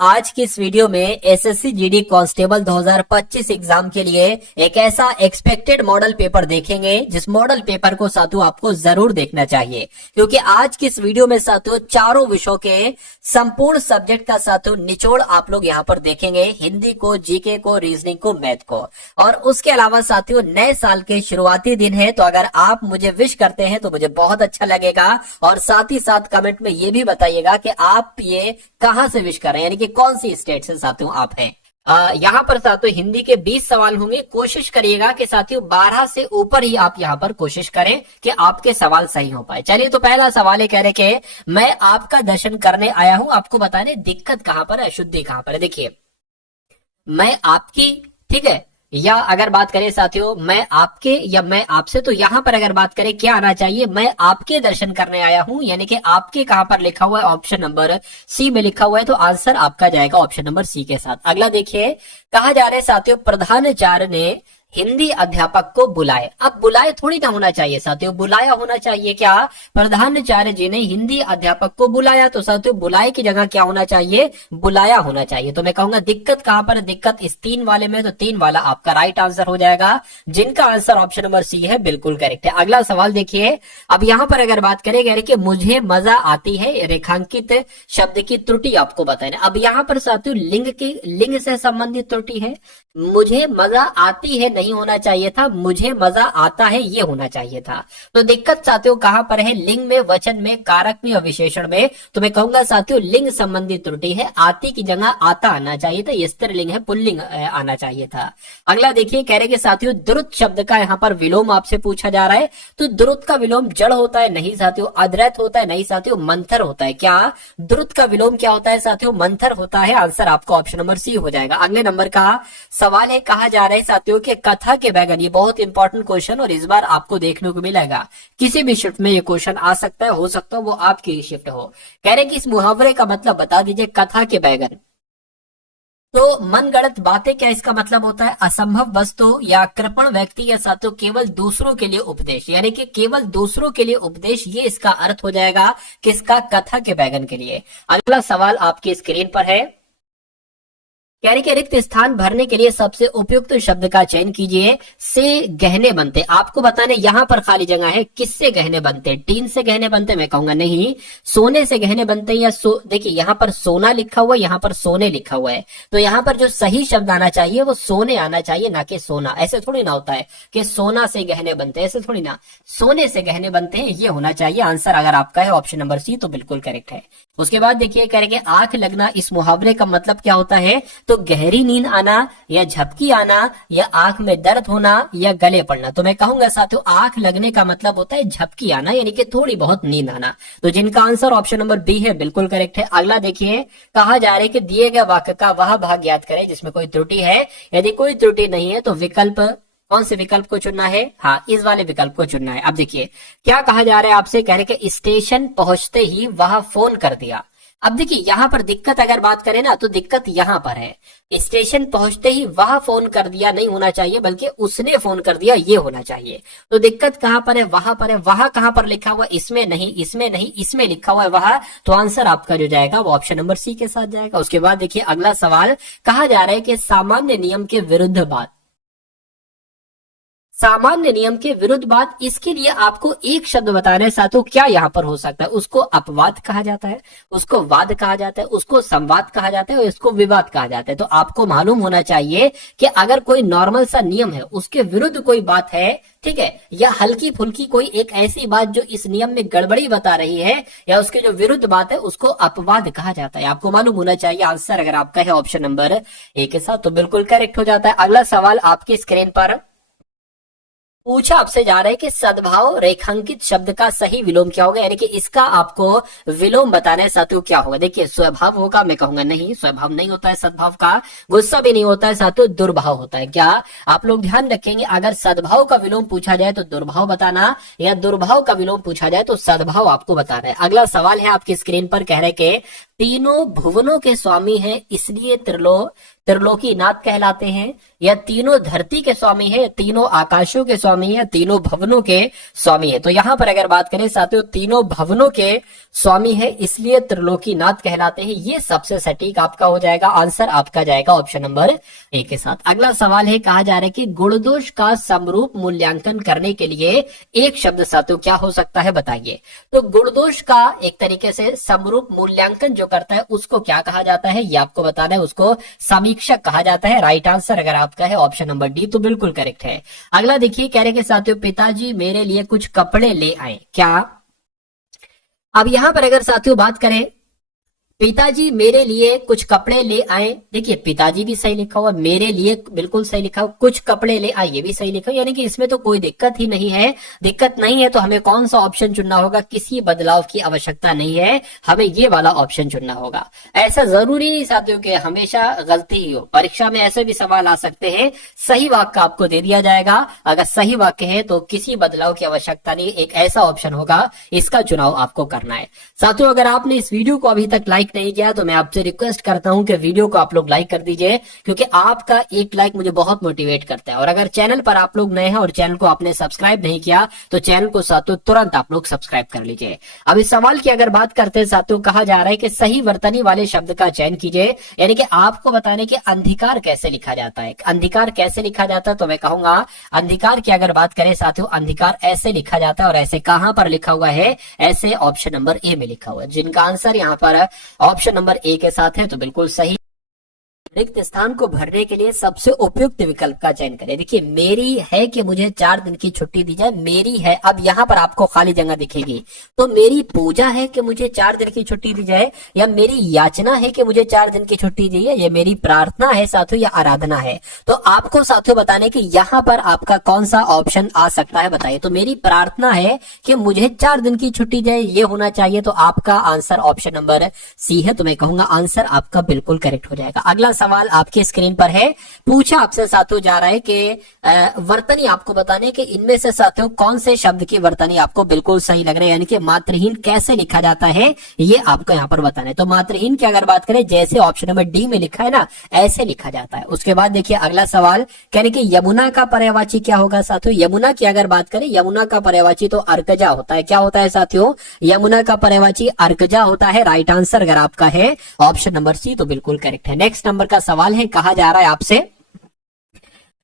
आज की इस वीडियो में एसएससी जीडी कांस्टेबल 2025 एग्जाम के लिए एक ऐसा एक्सपेक्टेड मॉडल पेपर देखेंगे जिस मॉडल पेपर को साथियों आपको जरूर देखना चाहिए, क्योंकि आज की इस वीडियो में साथियों चारों विषयों के संपूर्ण सब्जेक्ट का साथियों निचोड़ आप लोग यहाँ पर देखेंगे। हिंदी को, जीके को, रीजनिंग को, मैथ को। और उसके अलावा साथियों नए साल के शुरुआती दिन है, तो अगर आप मुझे विश करते हैं तो मुझे बहुत अच्छा लगेगा। और साथ ही साथ कमेंट में ये भी बताइएगा कि आप ये कहां से विश कर रहे हैं, यानी कि कौन सी स्टेट से साथियों आप हैं। यहाँ पर साथियों हिंदी के 20 सवाल होंगे। कोशिश करिएगा कि साथियों 12 से ऊपर ही आप यहाँ पर कोशिश करें कि आपके सवाल सही हो पाए। चलिए, तो पहला सवाल है, कह रहे कि मैं आपका दर्शन करने आया हूं, आपको बताने दिक्कत कहां पर है, अशुद्धि कहां पर है। देखिए, मैं आपकी, ठीक है, या अगर बात करें साथियों मैं आपके या मैं आपसे, तो यहां पर अगर बात करें क्या आना चाहिए, मैं आपके दर्शन करने आया हूं, यानी कि आपके कहां पर लिखा हुआ है, ऑप्शन नंबर सी में लिखा हुआ है, तो आंसर आपका जाएगा ऑप्शन नंबर सी के साथ। अगला देखिए, कहा जा रहा है साथियों प्रधानाचार्य ने हिंदी अध्यापक को बुलाए। अब बुलाए थोड़ी ना होना चाहिए साथियों, बुलाया होना चाहिए। क्या प्रधानाचार्य जी ने हिंदी अध्यापक को बुलाया, तो साथियों बुलाए की जगह क्या होना चाहिए, बुलाया होना चाहिए। तो मैं कहूंगा दिक्कत कहां पर है, दिक्कत इस 3 वाले में, तो 3 वाला आपका राइट आंसर हो जाएगा, जिनका आंसर ऑप्शन नंबर सी है, बिल्कुल करेक्ट है। अगला सवाल देखिए, अब यहां पर अगर बात करें कि मुझे मजा आती है, रेखांकित शब्द की त्रुटि आपको बताना। अब यहां पर साथियों लिंग से संबंधित त्रुटि है। मुझे मजा आती है नहीं होना चाहिए था, मुझे मजा आता है ये होना चाहिए था। तो दिक्कत साथियों कहां पर है, लिंग में, वचन में, कारक में और विशेषण में। तो मैं कहूंगा साथियों लिंग संबंधी त्रुटि है, आती की जगह आता आना चाहिए था, ये स्त्रीलिंग है, पुल्लिंग आना चाहिए था। अगला देखिए, कह रहे कि साथियों द्रुत शब्द का यहां पर विलोम आपसे पूछा जा रहा है, तो द्रुत का विलोम जड़ होता है, नहीं साथियों। अद्रैत होता है, नहीं साथियों। मंथर होता है। क्या द्रुत का विलोम क्या होता है साथियों, मंथर होता है। आंसर आपका ऑप्शन नंबर सी हो जाएगा। अगले नंबर का सवाल है, कहा जा रहा है साथियों कि कथा के बैगन, ये बहुत इंपॉर्टेंट क्वेश्चन और इस बार आपको देखने को मिलेगा, किसी भी शिफ्ट में ये क्वेश्चन आ सकता है, हो सकता है वो आपकी शिफ्ट हो। कह रहे कि इस मुहावरे का मतलब बता दीजिए, कथा के बैगन। तो मनगढ़ंत बातें, क्या इसका मतलब होता है, असंभव वस्तु या कृपण व्यक्ति या साथियों केवल दूसरों के लिए उपदेश, यानी कि केवल दूसरों के लिए उपदेश, ये इसका अर्थ हो जाएगा किसका, कथा के बैगन के लिए। अगला सवाल आपकी स्क्रीन पर है, कह रहे कि रिक्त स्थान भरने के लिए सबसे उपयुक्त शब्द का चयन कीजिए। से गहने बनते, आपको बताने यहां पर खाली जगह है, किससे गहने बनते, टीन से गहने बनते, मैं कहूंगा नहीं, सोने से गहने बनते या देखिए यहां पर सोना लिखा हुआ है, यहां पर सोने लिखा हुआ है, तो यहां पर जो सही शब्द आना चाहिए वो सोने आना चाहिए, ना कि सोना। ऐसे थोड़ी ना होता है कि सोना से गहने बनते, ऐसे थोड़ी ना, सोने से गहने बनते हैं, ये होना चाहिए। आंसर अगर आपका है ऑप्शन नंबर सी, तो बिल्कुल करेक्ट है। उसके बाद देखिए, कह रहे कि आंख लगना, इस मुहावरे का मतलब क्या होता है, तो गहरी नींद आना या झपकी आना या आंख में दर्द होना या गले पड़ना। तो मैं कहूंगा साथियों आंख लगने का मतलब होता है झपकी आना, यानी कि थोड़ी बहुत नींद आना। तो जिनका आंसर ऑप्शन नंबर बी है, बिल्कुल करेक्ट है। अगला देखिए, कहा जा रहा है कि दिए गए वाक्य का वह भाग याद करें जिसमें कोई त्रुटि है। यदि कोई त्रुटि नहीं है तो विकल्प, कौन से विकल्प को चुनना है, हाँ इस वाले विकल्प को चुनना है। अब देखिए क्या कहा जा रहा है आपसे, कह रहे कि स्टेशन पहुंचते ही वह फोन कर दिया। अब देखिए यहां पर दिक्कत अगर बात करें ना, तो दिक्कत यहां पर है, स्टेशन पहुंचते ही वह फोन कर दिया नहीं होना चाहिए, बल्कि उसने फोन कर दिया ये होना चाहिए। तो दिक्कत कहां पर है, वहां पर है। वहां कहां पर लिखा हुआ, इसमें नहीं, इसमें नहीं, इसमें लिखा हुआ है वहां, तो आंसर आपका जो जाएगा वो ऑप्शन नंबर सी के साथ जाएगा। उसके बाद देखिए अगला सवाल, कहा जा रहा है कि सामान्य नियम के विरुद्ध बात, सामान्य नियम के विरुद्ध बात, इसके लिए आपको एक शब्द बताना है साथियों, क्या यहां पर हो सकता है। उसको अपवाद कहा जाता है, उसको वाद कहा जाता है, उसको संवाद कहा जाता है और इसको विवाद कहा जाता है। तो आपको मालूम होना चाहिए कि अगर कोई नॉर्मल सा नियम है, उसके विरुद्ध कोई बात है, ठीक है, या हल्की फुल्की कोई एक ऐसी बात जो इस नियम में गड़बड़ी बता रही है, या उसके जो विरुद्ध बात है, उसको अपवाद कहा जाता है। आपको मालूम होना चाहिए। आंसर अगर आपका है ऑप्शन नंबर ए के साथ, तो बिल्कुल करेक्ट हो जाता है। अगला सवाल आपकी स्क्रीन पर पूछा आपसे जा रहा है कि सद्भाव रेखांकित शब्द का सही विलोम क्या होगा, यानी कि इसका आपको विलोम बताना है साथियों, क्या होगा। देखिए स्वभाव होगा, मैं कहूंगा नहीं, स्वभाव नहीं होता है सद्भाव का, गुस्सा भी नहीं होता है साथियों, दुर्भाव होता है। क्या आप लोग ध्यान रखेंगे, अगर सद्भाव का विलोम पूछा जाए तो दुर्भाव बताना, या दुर्भाव का विलोम पूछा जाए तो सद्भाव आपको बताना है। अगला सवाल है आपकी स्क्रीन पर, कह रहे कि तीनों भुवनों के स्वामी हैं इसलिए त्रिलोकीनाथ कहलाते हैं, या तीनों धरती के स्वामी हैं, तीनों आकाशों के स्वामी हैं, तीनों भवनों के स्वामी हैं। तो यहां पर अगर बात करें साथियों, तीनों भवनों के स्वामी है इसलिए त्रिलोकीनाथ कहलाते हैं। ये सबसे सटीक आपका हो जाएगा, आंसर आपका जाएगा ऑप्शन नंबर ए के साथ। अगला सवाल है, कहा जा रहा है कि गुण दोष का समरूप मूल्यांकन करने के लिए एक शब्द साथियों क्या हो सकता है, बताइए। तो गुण दोष का एक तरीके से समरूप मूल्यांकन जो करता है उसको क्या कहा जाता है, ये आपको बताना है। उसको समीक्षक कहा जाता है। राइट आंसर अगर आपका है ऑप्शन नंबर डी, तो बिल्कुल करेक्ट है। अगला देखिए, कह रहे कि साथियों पिताजी मेरे लिए कुछ कपड़े ले आए, क्या। अब यहां पर अगर साथियों बात करें, पिताजी मेरे लिए कुछ कपड़े ले आए, देखिए पिताजी भी सही लिखा हुआ, मेरे लिए बिल्कुल सही लिखा हुआ, कुछ कपड़े ले आए ये भी सही लिखा हुआ, यानी कि इसमें तो कोई दिक्कत ही नहीं है। दिक्कत नहीं है तो हमें कौन सा ऑप्शन चुनना होगा, किसी बदलाव की आवश्यकता नहीं है, हमें ये वाला ऑप्शन चुनना होगा। ऐसा जरूरी नहीं साथियों कि हमेशा गलती ही हो, परीक्षा में ऐसे भी सवाल आ सकते हैं, सही वाक्य आपको दे दिया जाएगा। अगर सही वाक्य है तो किसी बदलाव की आवश्यकता नहीं, एक ऐसा ऑप्शन होगा, इसका चुनाव आपको करना है। साथियों अगर आपने इस वीडियो को अभी तक लाइक नहीं किया तो मैं आपसे रिक्वेस्ट करता हूं कि वीडियो को आप लोग लाइक कर दीजिए, क्योंकि आपका एक लाइक मुझे बहुत मोटिवेट करता है। और अगर चैनल पर आप लोग नए हैं और चैनल को आपने सब्सक्राइब नहीं किया तो चैनल को साथियों तुरंत आप लोग सब्सक्राइब कर लीजिए। अब इस सवाल की अगर बात करते हैं साथियों, कहा जा रहा है कि सही वर्तनी वाले शब्द का चयन कीजिए, यानी कि आपको बताने कि अंधकार कैसे लिखा जाता है। अंधकार कैसे लिखा जाता है, तो मैं कहूंगा अंधकार की अगर बात करें साथियों, अंधकार ऐसे लिखा जाता है। और ऐसे कहां पर लिखा हुआ है, ऐसे ऑप्शन नंबर ए में लिखा हुआ है, जिनका आंसर यहाँ पर ऑप्शन नंबर ए के साथ है, तो बिल्कुल सही। रिक्त स्थान को भरने के लिए सबसे उपयुक्त विकल्प का चयन करें। देखिए मेरी है कि मुझे 4 दिन की छुट्टी दी जाए, मेरी है, अब यहाँ पर आपको खाली जगह दिखेगी, तो मेरी पूजा है कि मुझे 4 दिन की छुट्टी दी जाए, या मेरी याचना है कि मुझे 4 दिन की छुट्टी दी है, या मेरी प्रार्थना है साथियों, या आराधना है। तो आपको साथियों बताने कि यहाँ पर आपका कौन सा ऑप्शन आ सकता है, बताइए। तो मेरी प्रार्थना है कि मुझे 4 दिन की छुट्टी जाए, ये होना चाहिए, तो आपका आंसर ऑप्शन नंबर सी है। तो मैं कहूंगा आंसर आपका बिल्कुल करेक्ट हो जाएगा। अगला सवाल आपके स्क्रीन पर है, पूछा आपसे साथियों जा रहा है कि वर्तनी आपको बताने कि इनमें से साथियों कौन से शब्द की वर्तनी आपको बिल्कुल सही लग रहा है, यानी कि मात्रहीन कैसे लिखा जाता है, ये आपको यहाँ पर बताना है। तो मात्रहीन की अगर बात करें, जैसे ऑप्शन नंबर डी में लिखा है ना, ऐसे लिखा जाता है। उसके बाद देखिए अगला सवाल, कहने कि यमुना का पर्यायवाची क्या होगा साथियों। यमुना की अगर बात करें, यमुना का पर्यायवाची तो अर्कजा होता है। क्या होता है साथियों, यमुना का पर्यायवाची अर्कजा होता है। राइट आंसर अगर आपका है ऑप्शन नंबर सी, तो बिल्कुल करेक्ट है। नेक्स्ट नंबर का सवाल है, कहा जा रहा है आपसे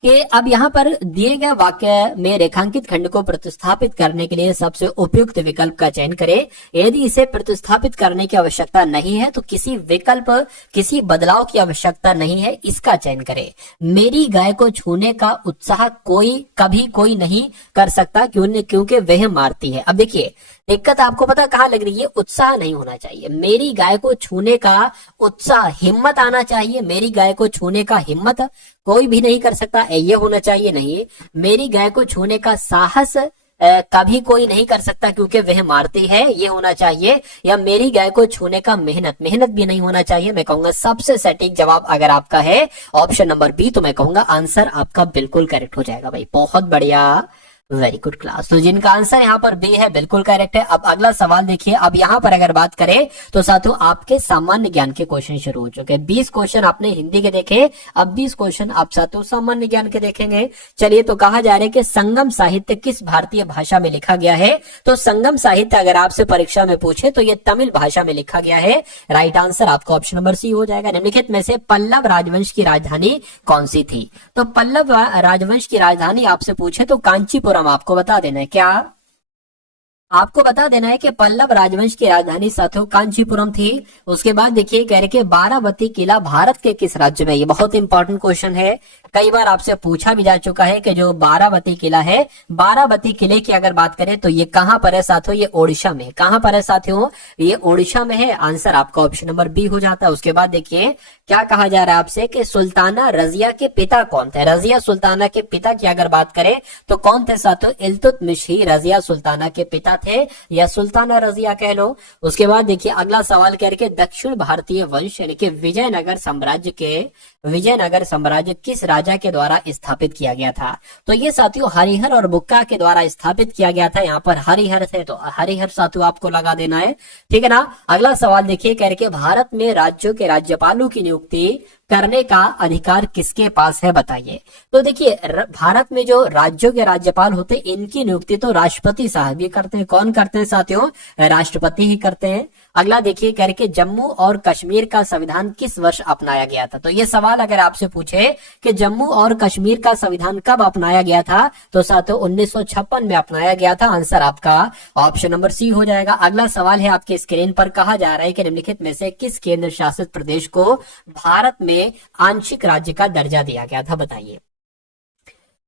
कि अब यहाँ पर दिए गए वाक्य में रेखांकित खंड को प्रतिस्थापित करने के लिए सबसे उपयुक्त विकल्प का चयन करें। यदि इसे प्रतिस्थापित करने की आवश्यकता नहीं है तो किसी विकल्प, किसी बदलाव की आवश्यकता नहीं है, इसका चयन करें। मेरी गाय को छूने का उत्साह कभी कोई नहीं कर सकता, क्योंकि वह मारती है। अब देखिए दिक्कत आपको पता कहाँ लग रही है, उत्साह नहीं होना चाहिए। मेरी गाय को छूने का उत्साह, हिम्मत आना चाहिए। मेरी गाय को छूने का हिम्मत कोई भी नहीं कर सकता, ये होना चाहिए। नहीं, मेरी गाय को छूने का साहस कभी कोई नहीं कर सकता क्योंकि वह मारती है, ये होना चाहिए। या मेरी गाय को छूने का मेहनत भी नहीं होना चाहिए। मैं कहूंगा सबसे सटीक जवाब अगर आपका है ऑप्शन नंबर बी, तो मैं कहूंगा आंसर आपका बिल्कुल करेक्ट हो जाएगा भाई। बहुत बढ़िया, वेरी गुड क्लास। तो जिनका आंसर यहाँ पर बी है बिल्कुल करेक्ट है। अब अगला सवाल देखिए, अब यहाँ पर अगर बात करें तो साथियों आपके सामान्य ज्ञान के क्वेश्चन शुरू हो चुके हैं। 20 क्वेश्चन आपने हिंदी के देखे, अब 20 क्वेश्चन आप साथियों सामान्य ज्ञान के देखेंगे। चलिए, तो कहा जा रहा है कि संगम साहित्य किस भारतीय भाषा में लिखा गया है। तो संगम साहित्य अगर आपसे परीक्षा में पूछे तो ये तमिल भाषा में लिखा गया है। राइट आंसर आपका ऑप्शन नंबर सी हो जाएगा। निम्नलिखित में से पल्लव राजवंश की राजधानी कौन सी थी। तो पल्लव राजवंश की राजधानी आपसे पूछे तो कांचीपुरम आपको बता देना है। क्या आपको बता देना है कि पल्लव राजवंश की राजधानी साथियों कांचीपुरम थी। उसके बाद देखिए कह रहे कि बारावती किला भारत के किस राज्य में, ये बहुत इंपॉर्टेंट क्वेश्चन है, कई बार आपसे पूछा भी जा चुका है कि जो बारावती किला है, बारावती किले की अगर बात करें तो ये कहां पर है साथियों, ये ओडिशा में। कहां पर है साथियों, ये ओडिशा में है। आंसर आपका ऑप्शन नंबर बी हो जाता है। उसके बाद देखिए क्या कहा जा रहा है आपसे कि सुल्ताना रजिया के पिता कौन थे। रजिया सुल्ताना के पिता की अगर बात करें तो कौन थे साथियों, इल्तुतमिश ही रजिया सुल्ताना के पिता थे या सुल्ताना रजिया कह लो। उसके बाद देखिए अगला सवाल कह रहे दक्षिण भारतीय वंश यानी कि विजयनगर साम्राज्य किस राजा के द्वारा स्थापित किया गया था। तो ये साथियों हरिहर और बुक्का के द्वारा स्थापित किया गया था। यहाँ पर हरिहर थे तो हरिहर साथियों आपको लगा देना है, ठीक है ना। अगला सवाल देखिए कह रहे भारत में राज्यों के राज्यपालों की नियुक्ति करने का अधिकार किसके पास है बताइए। तो देखिए भारत में जो राज्यों के राज्यपाल होते हैं इनकी नियुक्ति तो राष्ट्रपति साहब ही करते हैं। कौन करते हैं साथियों? राष्ट्रपति ही करते हैं। अगला देखिए करके जम्मू और कश्मीर का संविधान किस वर्ष अपनाया गया था। तो ये सवाल अगर आपसे पूछे कि जम्मू और कश्मीर का संविधान कब अपनाया गया था तो साथियों 1956 में अपनाया गया था। आंसर आपका ऑप्शन नंबर सी हो जाएगा। अगला सवाल है आपके स्क्रीन पर, कहा जा रहा है कि निम्नलिखित में से किस केंद्र शासित प्रदेश को भारत में आंशिक राज्य का दर्जा दिया गया था बताइए।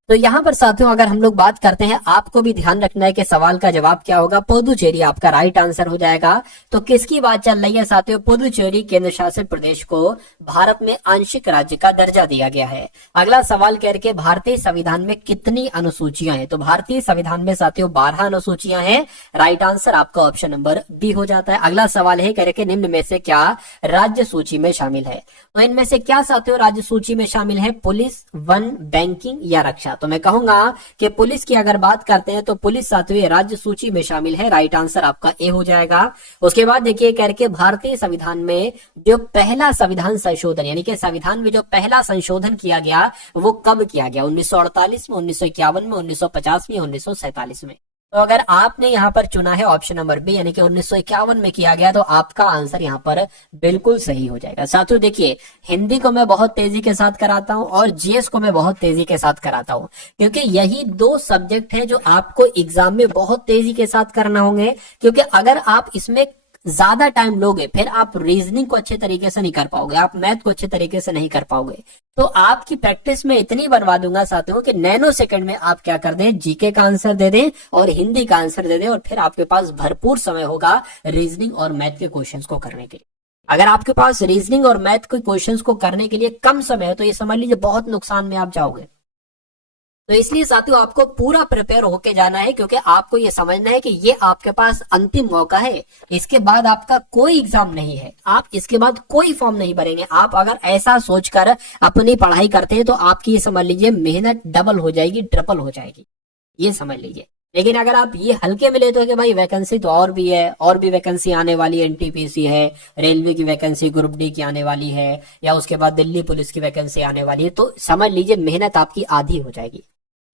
तो यहाँ पर साथियों अगर हम लोग बात करते हैं, आपको भी ध्यान रखना है कि सवाल का जवाब क्या होगा। पुदुचेरी आपका राइट आंसर हो जाएगा। तो किसकी बात चल रही है साथियों? पुदुचेरी केंद्र शासित प्रदेश को भारत में आंशिक राज्य का दर्जा दिया गया है। अगला सवाल कह रहे भारतीय संविधान में कितनी अनुसूचियां हैं। तो भारतीय संविधान में साथियों 12 अनुसूचियां हैं। राइट आंसर आपका ऑप्शन नंबर बी हो जाता है। अगला सवाल है कह रहे निम्न में से क्या राज्य सूची में शामिल है। तो इनमें से क्या साथियों राज्य सूची में शामिल है? पुलिस, वन, बैंकिंग या रक्षा। तो मैं कहूंगा कि पुलिस की अगर बात करते हैं तो पुलिस सातवीं राज्य सूची में शामिल है। राइट आंसर आपका ए हो जाएगा। उसके बाद देखिए करके भारतीय संविधान में जो पहला संविधान संशोधन यानी कि संविधान में जो पहला संशोधन किया गया वो कब किया गया? 1948 में, 1951 में, 1950 में, 1947 में। तो अगर आपने यहाँ पर चुना है ऑप्शन नंबर बी यानी कि 1951 में किया गया तो आपका आंसर यहाँ पर बिल्कुल सही हो जाएगा। साथियों देखिए हिंदी को मैं बहुत तेजी के साथ कराता हूँ और जीएस को मैं बहुत तेजी के साथ कराता हूँ क्योंकि यही दो सब्जेक्ट है जो आपको एग्जाम में बहुत तेजी के साथ करना होंगे। क्योंकि अगर आप इसमें ज्यादा टाइम लोगे फिर आप रीजनिंग को अच्छे तरीके से नहीं कर पाओगे, आप मैथ को अच्छे तरीके से नहीं कर पाओगे। तो आपकी प्रैक्टिस में इतनी बनवा दूंगा साथियों कि नैनो सेकंड में आप क्या कर दें, जीके का आंसर दे दें और हिंदी का आंसर दे दें और फिर आपके पास भरपूर समय होगा रीजनिंग और मैथ के क्वेश्चंस को करने के लिए। अगर आपके पास रीजनिंग और मैथ के क्वेश्चंस को करने के लिए कम समय है तो ये समझ लीजिए बहुत नुकसान में आप जाओगे। तो इसलिए साथियों आपको पूरा प्रिपेयर होके जाना है क्योंकि आपको ये समझना है कि ये आपके पास अंतिम मौका है। इसके बाद आपका कोई एग्जाम नहीं है, आप इसके बाद कोई फॉर्म नहीं भरेंगे। आप अगर ऐसा सोचकर अपनी पढ़ाई करते हैं तो आपकी ये समझ लीजिए मेहनत डबल हो जाएगी, ट्रिपल हो जाएगी, ये समझ लीजिए। लेकिन अगर आप ये हल्के में लेते हो कि भाई वैकेंसी तो और भी है, और भी वैकेंसी आने वाली है, एनटीपीसी है, रेलवे की वैकेंसी ग्रुप डी की आने वाली है या उसके बाद दिल्ली पुलिस की वैकेंसी आने वाली है, तो समझ लीजिए मेहनत आपकी आधी हो जाएगी।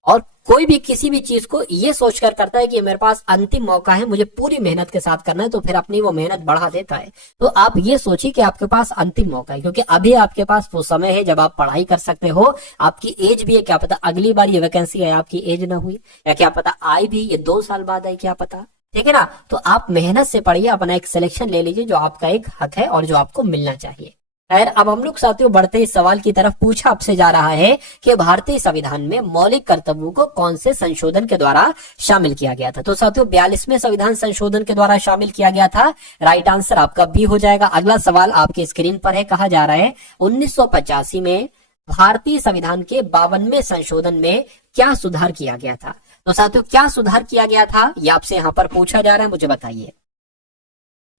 और कोई भी किसी भी चीज को ये सोचकर करता है कि मेरे पास अंतिम मौका है, मुझे पूरी मेहनत के साथ करना है, तो फिर अपनी वो मेहनत बढ़ा देता है। तो आप ये सोचिए कि आपके पास अंतिम मौका है क्योंकि अभी आपके पास वो समय है जब आप पढ़ाई कर सकते हो। आपकी एज भी है, क्या पता अगली बार ये वैकेंसी है आपकी एज ना हुई, या क्या पता आई भी ये 2 साल बाद आई, क्या पता, ठीक है ना। तो आप मेहनत से पढ़िए, अपना एक सिलेक्शन ले लीजिए जो आपका एक हक है और जो आपको मिलना चाहिए। खैर अब हम लोग साथियों बढ़ते इस सवाल की तरफ। पूछा आपसे जा रहा है कि भारतीय संविधान में मौलिक कर्तव्यों को कौन से संशोधन के द्वारा शामिल किया गया था। तो साथियों 42वें संविधान संशोधन के द्वारा शामिल किया गया था। राइट आंसर आपका बी हो जाएगा। अगला सवाल आपके स्क्रीन पर है, कहा जा रहा है 1985 में भारतीय संविधान के 52वें संशोधन में क्या सुधार किया गया था। तो साथियों क्या सुधार किया गया था ये आपसे यहाँ पर पूछा जा रहा है, मुझे बताइए।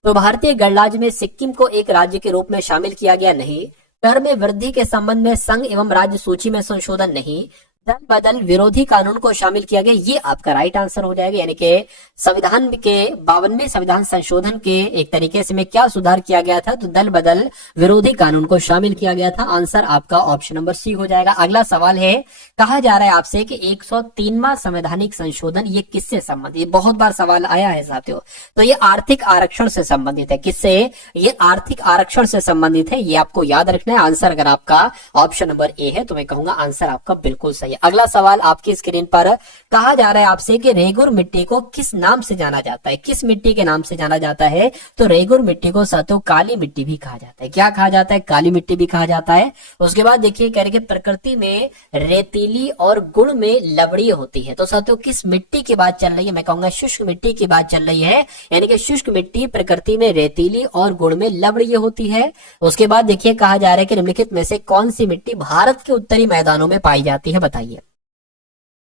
तो भारतीय गणराज्य में सिक्किम को एक राज्य के रूप में शामिल किया गया नहीं, कर में वृद्धि के संबंध में संघ एवं राज्य सूची में संशोधन नहीं, दल बदल विरोधी कानून को शामिल किया गया, ये आपका राइट आंसर हो जाएगा। यानी कि संविधान के 52वें संविधान संशोधन के एक तरीके से में क्या सुधार किया गया था, तो दल बदल विरोधी कानून को शामिल किया गया था। आंसर आपका ऑप्शन नंबर सी हो जाएगा। अगला सवाल है, कहा जा रहा है आपसे कि 103वां संवैधानिक संशोधन ये किससे संबंधित, ये बहुत बार सवाल आया है साथियों। तो ये आर्थिक आरक्षण से संबंधित है। किससे? ये आर्थिक आरक्षण से संबंधित है, ये आपको याद रखना है। आंसर अगर आपका ऑप्शन नंबर ए है तो मैं कहूंगा आंसर आपका बिल्कुल सही। अगला सवाल आपकी स्क्रीन पर, कहा जा रहा है आपसे कि रेगुर मिट्टी को किस नाम से जाना जाता है, किस मिट्टी के नाम से जाना जाता है। तो रेगुर मिट्टी को साथियों काली मिट्टी भी कहा जाता है। क्या कहा जाता है? काली मिट्टी भी कहा जाता है। उसके बाद देखिए कह रहे कि प्रकृति में रेतीली और गुण में लवणीय होती है। तो साथियों किस मिट्टी की बात चल रही है? मैं कहूंगा शुष्क मिट्टी की बात चल रही है। यानी कि शुष्क मिट्टी प्रकृति में रेतीली और गुण में लवणीय होती है। उसके बाद देखिए कहा जा रहा है कि निम्नलिखित में से कौन सी मिट्टी भारत के उत्तरी मैदानों में पाई जाती है, बताइए।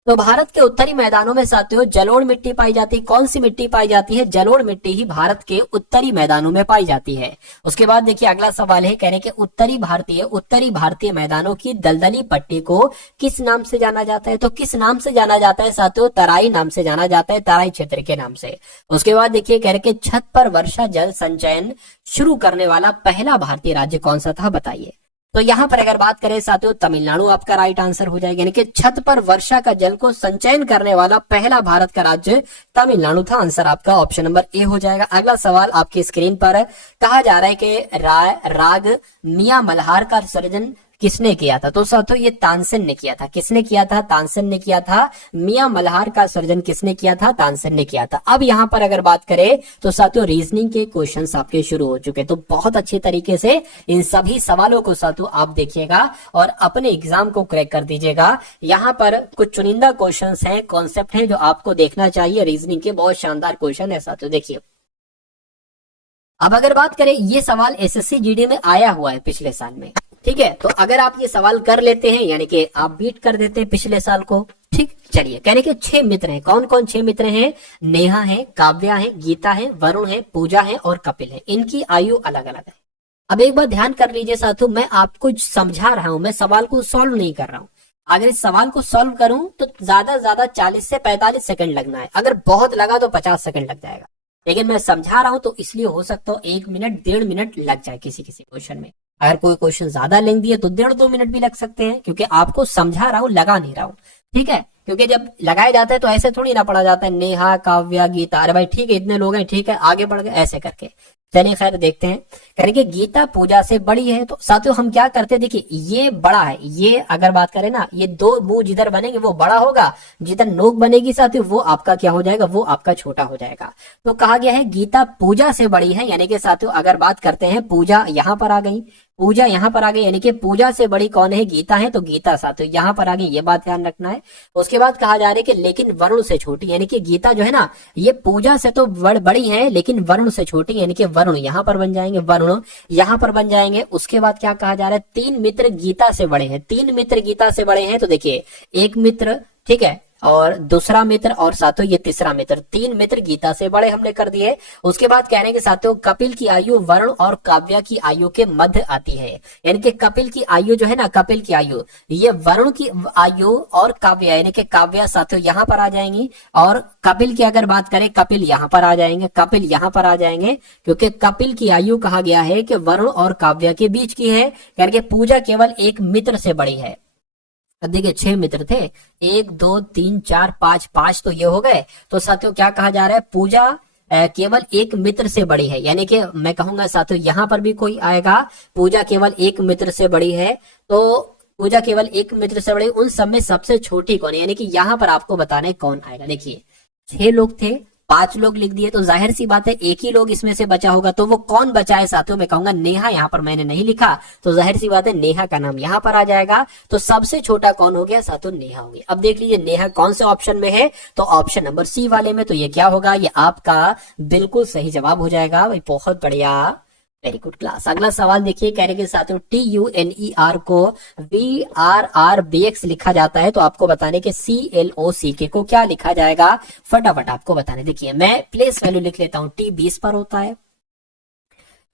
तो भारत के उत्तरी मैदानों में साथियों जलोढ़ मिट्टी पाई जाती है। कौन सी मिट्टी पाई जाती है? जलोढ़ मिट्टी ही भारत के उत्तरी मैदानों में पाई जाती है। उसके बाद देखिए अगला सवाल है, कह रहे कि उत्तरी भारतीय मैदानों की दलदली पट्टी को किस नाम से जाना जाता है? तो किस नाम से जाना जाता है साथियों? तराई नाम से जाना जाता है, तराई क्षेत्र के नाम से। उसके बाद देखिए कह रहे कि छत पर वर्षा जल संचयन शुरू करने वाला पहला भारतीय राज्य कौन सा था, बताइए। तो यहां पर अगर बात करें साथियों, तमिलनाडु आपका राइट आंसर हो जाएगा, यानी कि छत पर वर्षा का जल को संचयन करने वाला पहला भारत का राज्य तमिलनाडु था। आंसर आपका ऑप्शन नंबर ए हो जाएगा। अगला सवाल आपकी स्क्रीन पर, कहा जा रहा है कि राग मियां मल्हार का सर्जन किसने किया था? तो साथियों ये तानसेन ने किया था। किसने किया था? तानसेन ने किया था। मियां मल्हार का सर्जन किसने किया था? तानसेन ने किया था। अब यहां पर अगर बात करें तो साथियों रीजनिंग के क्वेश्चंस आपके शुरू हो चुके, तो बहुत अच्छे तरीके से इन सभी सवालों को साथियों आप देखिएगा और अपने एग्जाम को क्रैक कर दीजिएगा। यहां पर कुछ चुनिंदा क्वेश्चंस हैं, कॉन्सेप्ट है जो आपको देखना चाहिए। रीजनिंग के बहुत शानदार क्वेश्चन है साथियों, देखिए। अब अगर बात करें, ये सवाल एसएससी जीडी में आया हुआ है पिछले साल में, ठीक है। तो अगर आप ये सवाल कर लेते हैं, यानी कि आप बीट कर देते हैं पिछले साल को, ठीक। चलिए, कहने के 6 मित्र हैं। कौन कौन 6 मित्र हैं? नेहा है, काव्या है, गीता है, वरुण है, पूजा है और कपिल है। इनकी आयु अलग अलग है। अब एक बार ध्यान कर लीजिए साथियों, मैं आपको समझा रहा हूं, मैं सवाल को सॉल्व नहीं कर रहा हूं। अगर इस सवाल को सॉल्व करूं तो ज्यादा से ज्यादा 40 से 45 सेकंड लगना है, अगर बहुत लगा तो 50 सेकंड लग जाएगा। लेकिन मैं समझा रहा हूं तो इसलिए हो सकता हो 1 मिनट 1.5 मिनट लग जाए किसी किसी क्वेश्चन में। अगर कोई क्वेश्चन ज्यादा लेंदी है तो 1.5-2 मिनट भी लग सकते हैं, क्योंकि आपको समझा रहा हूं, लगा नहीं रहा हूं, ठीक है। क्योंकि जब लगाया जाता है तो ऐसे थोड़ी ना पढ़ा जाता है, नेहा, काव्या, गीता, अरे भाई ठीक है इतने लोग हैं, ठीक है आगे बढ़ गए, ऐसे करके। चलिए खैर देखते हैं। करेंगे गीता पूजा से बड़ी है, तो साथियों हम क्या करते हैं, देखिए ये बड़ा है, ये अगर बात करें ना, ये 2 मुंह जिधर बनेंगे वो बड़ा होगा, जिधर नोक बनेगी साथियों वो आपका क्या हो जाएगा, वो आपका छोटा हो जाएगा। तो कहा गया है गीता पूजा से बड़ी है, यानी कि साथियों अगर बात करते हैं, पूजा यहां पर आ गई, पूजा यहां पर आ गई, यानी कि पूजा से बड़ी कौन है? गीता है, तो गीता साथियों यहां पर आ गई, ये बात ध्यान रखना है। उसके बाद कहा जा रहा है कि लेकिन वरुण से छोटी, यानी कि गीता जो है ना ये पूजा से तो बड़ी है लेकिन वरुण से छोटी, यानी कि वरुण यहां पर बन जाएंगे, वरुण यहां पर बन जाएंगे। उसके बाद क्या कहा जा रहा है? 3 मित्र गीता से बड़े हैं, 3 मित्र गीता से बड़े हैं, तो देखिए एक मित्र, ठीक है, और दूसरा मित्र और साथियों ये तीसरा मित्र, 3 मित्र गीता से बड़े हमने कर दिए। उसके बाद कहने के साथियों कपिल की आयु वरुण और काव्या की आयु के मध्य आती है, यानी कि कपिल की आयु जो है ना, कपिल की आयु ये वरुण की आयु और काव्या, यानी कि काव्या साथियों यहां पर आ जाएंगी, और कपिल की अगर बात करें कपिल यहां पर आ जाएंगे, कपिल यहां पर आ जाएंगे, क्योंकि कपिल की आयु कहा गया है कि वरुण और काव्या के बीच की है, करके पूजा केवल एक मित्र से बड़ी है। अब देखिए 6 मित्र थे, 1 2 3 4 5, 5 तो ये हो गए। तो साथियों क्या कहा जा रहा है? पूजा केवल एक मित्र से बड़ी है, यानी कि मैं कहूंगा साथियों यहां पर भी कोई आएगा, पूजा केवल एक मित्र से बड़ी है, तो पूजा केवल एक मित्र से बड़ी, उन सब में सबसे छोटी कौन है, यानी कि यहां पर आपको बताना है कौन आएगा। देखिए 6 लोग थे, 5 लोग लिख दिए, तो जाहिर सी बात है एक ही लोग इसमें से बचा होगा, तो वो कौन बचा है साथियों? मैं कहूंगा नेहा, यहां पर मैंने नहीं लिखा तो जाहिर सी बात है नेहा का नाम यहां पर आ जाएगा। तो सबसे छोटा कौन हो गया साथियों? नेहा होगी। अब देख लीजिए नेहा कौन से ऑप्शन में है, तो ऑप्शन नंबर सी वाले में, तो ये क्या होगा? ये आपका बिल्कुल सही जवाब हो जाएगा। भाई बहुत बढ़िया, वेरी गुड क्लास। अगला सवाल देखिए, कह रहे के साथियों TUNER को VRRBX लिखा जाता है, तो आपको बताने के CLOCK को क्या लिखा जाएगा, फटाफट आपको बताने। देखिए मैं प्लेस वैल्यू लिख लेता हूं, T 20 पर होता है,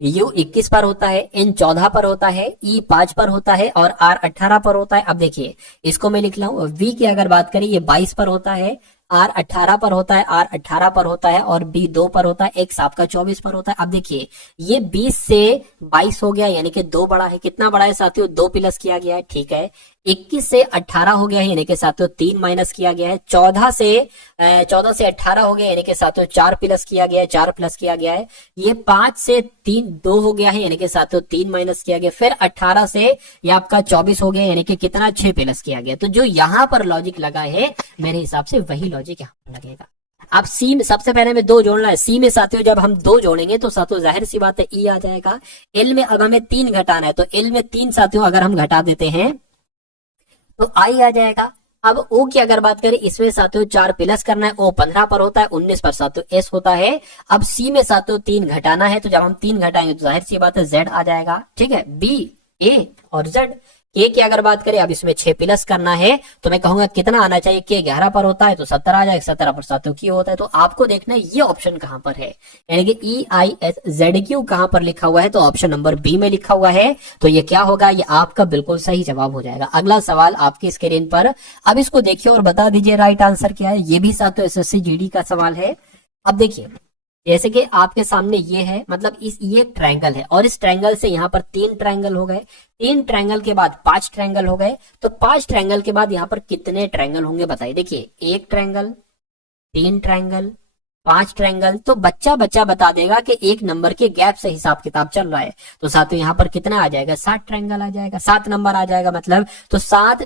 U 21 पर होता है, N 14 पर होता है, E 5 पर होता है और R 18 पर होता है। अब देखिए इसको मैं लिख लाऊं, V की अगर बात करें ये 22 पर होता है, R 18 पर होता है, R 18 पर होता है और B 2 पर होता है, X आपका 24 पर होता है। अब देखिए ये 20 से 22 हो गया, यानी कि 2 बड़ा है। कितना बड़ा है साथियों? 2 प्लस किया गया है, ठीक है। 21 से 18 हो गया है, यानी कि साथियों 3 माइनस किया गया है। 14 से 18 हो गया, यानी कि साथियों 4 प्लस किया गया है, 4 प्लस किया गया है। ये 5 से 3 2 हो गया है, यानी कि साथियों 3 माइनस किया गया। फिर 18 से ये आपका 24 हो गया, यानी कि कितना 6 प्लस किया गया। तो जो यहाँ पर लॉजिक लगा है मेरे हिसाब से वही लॉजिक यहाँ पर लगेगा। अब सी में सबसे पहले हमें 2 जोड़ना है। सी में साथियों जब हम 2 जोड़ेंगे तो साथियों जाहिर सी बात है ई आ जाएगा। एल में अब हमें 3 घटाना है, तो एल में 3 साथियों अगर हम घटा देते हैं तो आई आ जाएगा। अब ओ की अगर बात करें इसमें साथियों 4 प्लस करना है, ओ 15 पर होता है, 19 पर साथियों एस होता है। अब सी में साथियों 3 घटाना है, तो जब हम 3 घटाएंगे तो जाहिर सी बात है जेड आ जाएगा, ठीक है। बी, ए और जेड के की अगर बात करें, अब इसमें 6 प्लस करना है तो मैं कहूंगा कितना आना चाहिए, के 11 पर होता है तो 70 आ जाएगा, 17 पर सातों की होता है। तो आपको देखना है ये ऑप्शन कहां पर है, यानी कि EISZQ कहां पर लिखा हुआ है, तो ऑप्शन नंबर बी में लिखा हुआ है। तो ये क्या होगा, ये आपका बिल्कुल सही जवाब हो जाएगा। अगला सवाल आपकी स्क्रीन पर, अब इसको देखिए और बता दीजिए राइट आंसर क्या है। ये भी सातों SSC GD का सवाल है। अब देखिए जैसे कि आपके सामने ये है, मतलब ये ट्रायंगल है और इस ट्रायंगल से यहाँ पर 3 ट्रायंगल हो गए, 3 ट्रायंगल के बाद 5 ट्रायंगल हो गए, तो 5 ट्रायंगल के बाद यहाँ पर कितने ट्रायंगल होंगे बताइए। देखिए 1 ट्रायंगल, 3 ट्रायंगल, 5 ट्रायंगल, तो बच्चा बच्चा बता देगा कि एक नंबर के गैप से हिसाब किताब चल रहा है। तो साथियों यहाँ पर कितना आ जाएगा, 7 ट्रायंगल आ जाएगा, 7 नंबर आ जाएगा मतलब। तो 7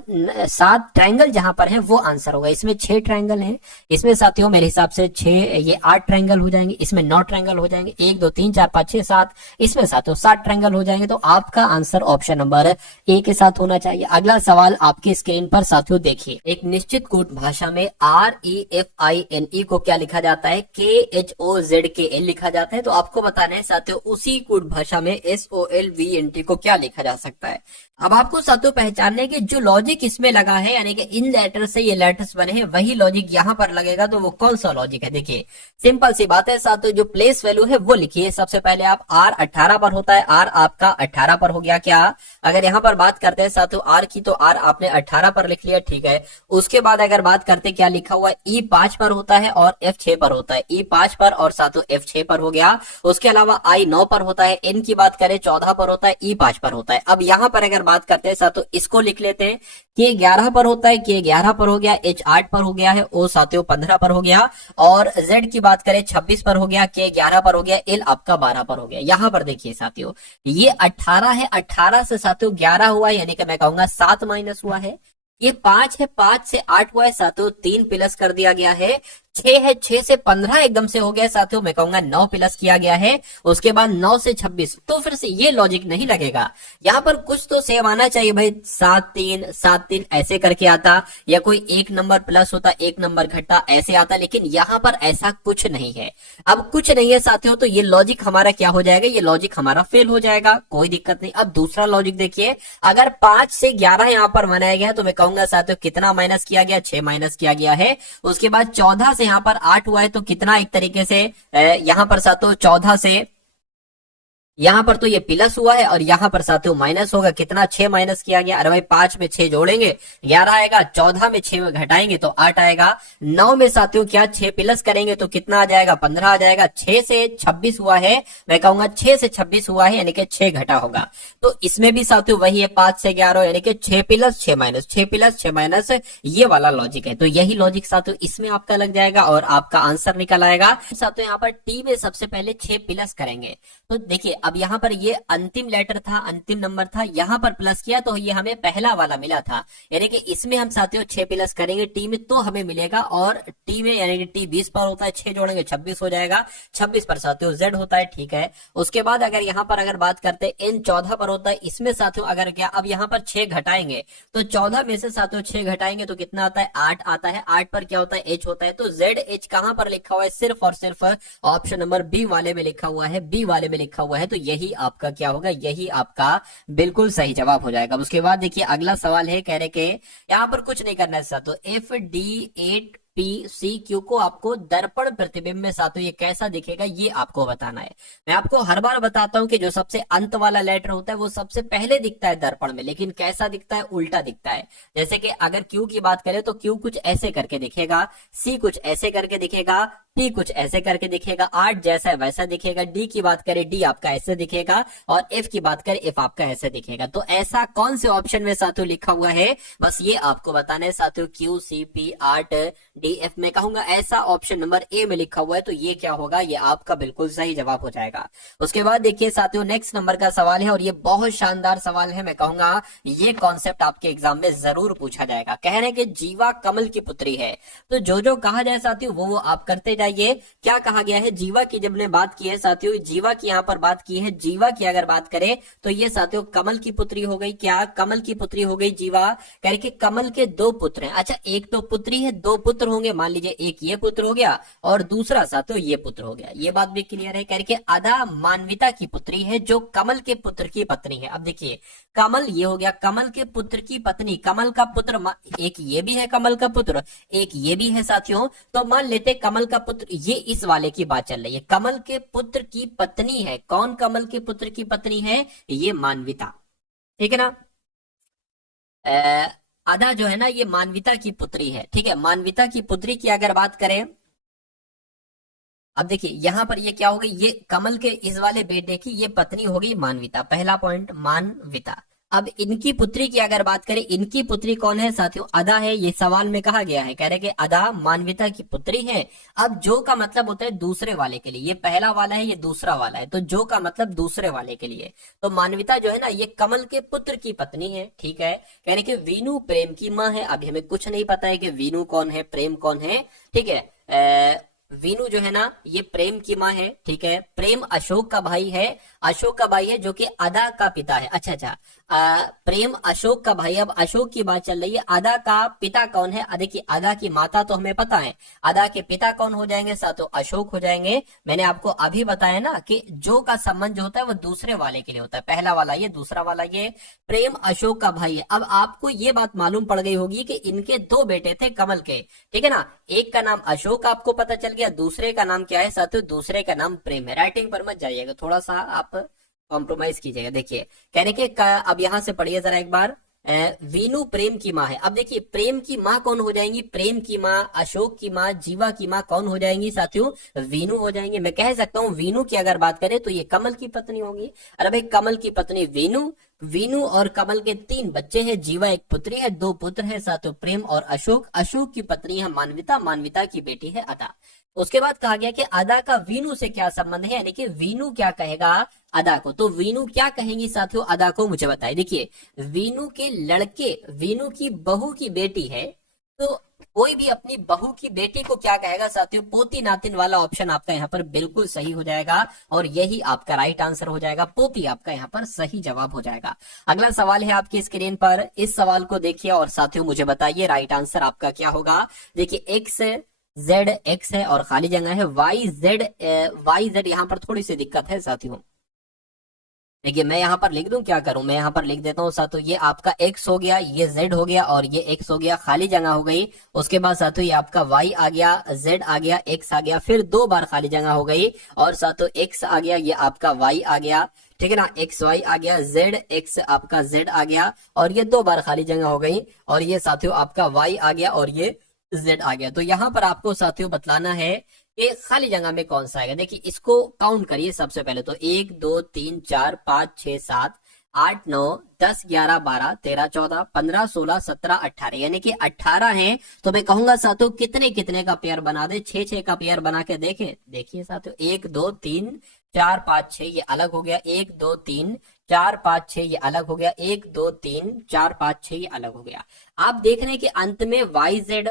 ट्रायंगल जहां पर है वो आंसर होगा। इसमें 6 ट्रायंगल है, इसमें साथियों मेरे हिसाब से 6 ये 8 ट्रायंगल हो जाएंगे, इसमें 9 ट्रायंगल हो जाएंगे, 1 2 3 4 5 6 7, इसमें साथियों 7 ट्रायंगल हो जाएंगे। तो आपका आंसर ऑप्शन नंबर ए के साथ होना चाहिए। अगला सवाल आपकी स्क्रीन पर साथियों देखिए, एक निश्चित कूट भाषा में REFINE को क्या लिखा जाता है, KHOZKL लिखा जाता है। तो आपको बताना है साथियों उसी कूट भाषा में SOLVNT को क्या लिखा जा सकता है। अब आपको साथियों पहचानने के जो लॉजिक इसमें लगा है, यानी कि इन लेटर से ये लेटर्स बने हैं, वही लॉजिक यहाँ पर लगेगा। तो वो कौन सा लॉजिक है, देखिए सिंपल सी बात है साथियों, जो प्लेस वैल्यू है वो लिखिए। सबसे पहले आप R 18 पर होता है, R आपका 18 पर हो गया क्या। अगर यहाँ पर बात करते हैं साथियों R की, तो R आपने 18 पर लिख लिया, ठीक है। उसके बाद अगर बात करते क्या लिखा हुआ है, E 5 पर होता है और F 6 पर होता है, E 5 पर और साथियों F 6 पर हो गया। उसके अलावा I 9 पर होता है, N की बात करें 14 पर होता है, E 5 पर होता है। अब यहाँ पर अगर बात करते हैं साथियों इसको लिख लेते हैं, K 11 पर होता है, K 11 पर हो गया, H 8 पर हो गया है, O साथियों 15 पर हो गया, और Z की बात करें 26 पर हो गया, K 11 पर हो गया, L आपका 12 पर हो गया। यहाँ पर देखिए साथियों ये 18 है, 18 से साथियों 11 हुआ, यानी कि मैं कहूंगा 7 माइनस हुआ है। ये 5 है, 5 से 8 हुआ है साथियों, 3 प्लस कर दिया गया है। 6 है, 6 से 15 एकदम से हो गया साथियों, मैं कहूंगा 9 प्लस किया गया है। उसके बाद 9 से 26, तो फिर से ये लॉजिक नहीं लगेगा। यहाँ पर कुछ तो सेम आना चाहिए भाई, 7 3 7 3 ऐसे करके आता, या कोई एक नंबर प्लस होता, एक नंबर घटता, ऐसे आता, लेकिन यहाँ पर ऐसा कुछ नहीं है। अब कुछ नहीं है साथियों, तो ये लॉजिक हमारा क्या हो जाएगा, ये लॉजिक हमारा फेल हो जाएगा, कोई दिक्कत नहीं। अब दूसरा लॉजिक देखिए, अगर 5 से 11 यहाँ पर बनाया गया, तो मैं कहूंगा साथियों कितना माइनस किया गया, 6 माइनस किया गया है। उसके बाद 14 से यहाँ पर 8 हुआ है, तो कितना एक तरीके से यहाँ पर साथियों 14 से यहाँ पर तो ये प्लस हुआ है और यहाँ पर साथियों माइनस होगा, कितना 6 माइनस किया गया। अरे भाई 5 में 6 जोड़ेंगे 11 आएगा, 14 में 6 में घटाएंगे तो 8 आएगा, 9 में साथियों क्या 6 प्लस करेंगे तो कितना आ जाएगा, 15 आ जाएगा। 6 से 26 हुआ है, मैं कहूंगा 6 से 26 हुआ है, यानी कि 6 घटा होगा। तो इसमें भी साथियों वही है, 5 से 11 यानी कि 6 प्लस 6 माइनस, 6 प्लस 6 माइनस, ये वाला लॉजिक है। तो यही लॉजिक साथियों इसमें आपका लग जाएगा और आपका आंसर निकल आएगा। साथियों यहाँ पर टी में सबसे पहले 6 प्लस करेंगे, तो देखिए अब यहाँ पर ये अंतिम लेटर था, अंतिम नंबर था, यहाँ पर प्लस किया तो ये हमें पहला वाला मिला था, यानी कि इसमें हम साथियों 6 प्लस करेंगे टी में तो हमें मिलेगा। और टी में यानी कि टी 20 पर होता है, 6 जोड़ेंगे 26 हो जाएगा, 26 पर साथियों जेड होता है, ठीक है। उसके बाद अगर यहाँ पर अगर बात करते हैं एन 14 पर होता है, इसमें साथियों अगर क्या अब यहाँ पर 6 घटाएंगे तो 14 में से साथियों 6 घटाएंगे तो कितना आता है, 8 आता है। 8 पर क्या होता है, एच होता है। तो जेड एच कहां पर लिखा हुआ है, सिर्फ और सिर्फ ऑप्शन नंबर बी वाले में लिखा हुआ है, बी वाले में लिखा हुआ है। तो यही आपका क्या होगा, यही आपका बिल्कुल सही जवाब हो जाएगा। उसके बाद देखिए अगला सवाल है, कह रहे के यहाँ पर कुछ नहीं करना है साथियों, FD8 PCQ को आपको दर्पण प्रतिबिंब में साथियों ये कैसा दिखेगा ये आपको बताना है। मैं आपको हर बार बताता हूं कि जो सबसे अंत वाला लेटर होता है वो सबसे पहले दिखता है दर्पण में, लेकिन कैसा दिखता है, उल्टा दिखता है। जैसे कि अगर Q की बात करें तो Q कुछ ऐसे करके दिखेगा, C कुछ ऐसे करके दिखेगा, T कुछ ऐसे करके दिखेगा, 8 जैसा वैसा दिखेगा, D की बात करें D आपका ऐसे दिखेगा, और F की बात करें F आपका ऐसे दिखेगा। तो ऐसा कौन से ऑप्शन में साथियों लिखा हुआ है, बस ये आपको बताना है साथियों। Q C P 8 D F में कहूंगा ऐसा ऑप्शन नंबर ए में लिखा हुआ है, तो ये क्या होगा, ये आपका बिल्कुल सही जवाब हो जाएगा। उसके बाद देखिए साथियों नेक्स्ट नंबर का सवाल है और ये बहुत शानदार सवाल है, मैं कहूंगा ये कॉन्सेप्ट आपके एग्जाम में जरूर पूछा जाएगा। कह रहे हैं कि जीवा कमल की पुत्री है, तो जो कहा जाए साथियों वो आप करते जाइए। ये क्या कहा गया है, जीवा की जब ने बात की है साथियों, जीवा की यहाँ पर बात की है, जीवा की अगर बात करें तो ये साथियों कमल की पुत्री हो गई। क्या कमल की पुत्री हो गई जीवा। कह रहे कमल के दो पुत्र हैं। अच्छा एक तो पुत्री है, दो पुत्र होंगे, मान लीजिए एक ये पुत्र हो गया और दूसरा साथियों ये पुत्र हो गया। ये बात भी क्लियर है। कह रहे अदा मानविता की पुत्री है जो कमल के पुत्र की पत्नी है। अब देखिए कमल ये हो गया कमल के पुत्र की पत्नी, कमल का पुत्र एक ये भी है कमल का पुत्र, एक ये भी है साथियों। तो मान लेते कमल का पुत्र, ये इस वाले की बात चल रही है, कमल के पुत्र की पत्नी है। कौन कमल के पुत्र की पत्नी है, ये मानविता, ठीक है ना। अदा जो है ना ये मानविता की पुत्री है, ठीक है। मानविता की पुत्री की अगर बात करें, अब देखिए यहां पर ये क्या हो गई, ये कमल के इस वाले बेटे की ये पत्नी हो गई मानविता, पहला पॉइंट मानविता। अब इनकी पुत्री की अगर बात करें, इनकी पुत्री कौन है साथियों, अदा है। ये सवाल में कहा गया है, कह रहे कि अदा मानविता की पुत्री है। अब जो का मतलब होता है दूसरे वाले के लिए, ये पहला वाला है ये दूसरा वाला है, तो जो का मतलब दूसरे वाले के लिए। तो मानविता जो है ना ये कमल के पुत्र की पत्नी है, ठीक है। कह रहे कि वीनू प्रेम की माँ है। अभी हमें कुछ नहीं पता है कि वीनू कौन है, प्रेम कौन है, ठीक है। वीनू जो है ना ये प्रेम की माँ है, ठीक है। प्रेम अशोक का भाई है, अशोक का भाई है जो कि अदा का पिता है। अच्छा प्रेम अशोक का भाई। अब अशोक की बात चल रही है, अदा का पिता कौन है। देखिए अदा की माता तो हमें पता है, अदा के पिता कौन हो जाएंगे साथियों, अशोक हो जाएंगे। मैंने आपको अभी बताया ना कि जो का संबंध जो होता है वो दूसरे वाले के लिए होता है, पहला वाला ये दूसरा वाला ये। प्रेम अशोक का भाई है। अब आपको ये बात मालूम पड़ गई होगी कि इनके दो बेटे थे कमल के, ठीक है ना। एक का नाम अशोक आपको पता चल गया, दूसरे का नाम क्या है साथियों, दूसरे का नाम प्रेम है। राइटिंग पर मत जाइएगा, थोड़ा सा आप कॉम्प्रोमाइज कीजिएगा। देखिए कहने के अब यहां से पढ़िए जरा एक बार, वीनू प्रेम की माँ है। अब देखिए प्रेम की माँ कौन हो जाएंगी, प्रेम की माँ, अशोक की माँ, जीवा की माँ कौन हो जाएंगी साथियों, वीनू हो जाएंगे। मैं कह सकता हूँ वीनू की अगर बात करें तो ये कमल की पत्नी होगी। अरे भाई कमल की पत्नी वीनू, वीनू और कमल के 3 बच्चे हैं, जीवा एक पुत्री है, 2 पुत्र है साथियों प्रेम और अशोक। अशोक की पत्नी है मानविता, मानविता की बेटी है अदा। उसके बाद कहा गया कि अदा का वीनू से क्या संबंध है, यानी कि वीनू क्या कहेगा अदा को। तो वीनू क्या कहेंगी साथियों अदा को, मुझे बताइए। देखिए वीनू के लड़के, वीनू की बहू की बेटी है, तो कोई भी अपनी बहू की बेटी को क्या कहेगा साथियों, पोती नातिन वाला ऑप्शन आपका यहाँ पर बिल्कुल सही हो जाएगा और यही आपका राइट आंसर हो जाएगा। पोती आपका यहाँ पर सही जवाब हो जाएगा। अगला सवाल है आपकी स्क्रीन पर, इस सवाल को देखिए और साथियों मुझे बताइए राइट आंसर आपका क्या होगा। देखिए एक्स जेड एक्स है और खाली जगह है वाई जेड यहाँ पर थोड़ी सी दिक्कत है साथियों। देखिए मैं यहाँ पर लिख दूं, क्या करूं, मैं यहाँ पर लिख देता हूँ साथियों, ये आपका x हो गया, ये z हो गया और ये x हो गया, खाली जगह हो गई। उसके बाद साथियों ये आपका y आ गया, z आ गया, x आ गया, फिर 2 बार खाली जगह हो गई और साथियों x आ गया, ये आपका y आ गया, ठीक है ना, एक्स वाई आ गया, जेड एक्स आपका जेड आ गया और ये 2 बार खाली जगह हो गई और ये साथियों आपका y आ गया और ये z आ गया। तो यहाँ पर आपको साथियों बतलाना है ये खाली जगह में कौन सा आएगा। देखिए इसको काउंट करिए सबसे पहले तो 1 2 3 4 5 6 7 8 9 10 11 12 13 14 15 16 17 18 यानी कि 18 हैं। तो मैं कहूंगा साथियों कितने कितने का पेयर बना दे, 6 का पेयर बना के देखे। देखिए साथियों 1 2 3 4 5 6 ये अलग हो गया, 1 2 3 4 5 6 ये अलग हो गया, 1 2 3 4 5 6 ये अलग हो गया। आप देख रहे हैं कि अंत में YZ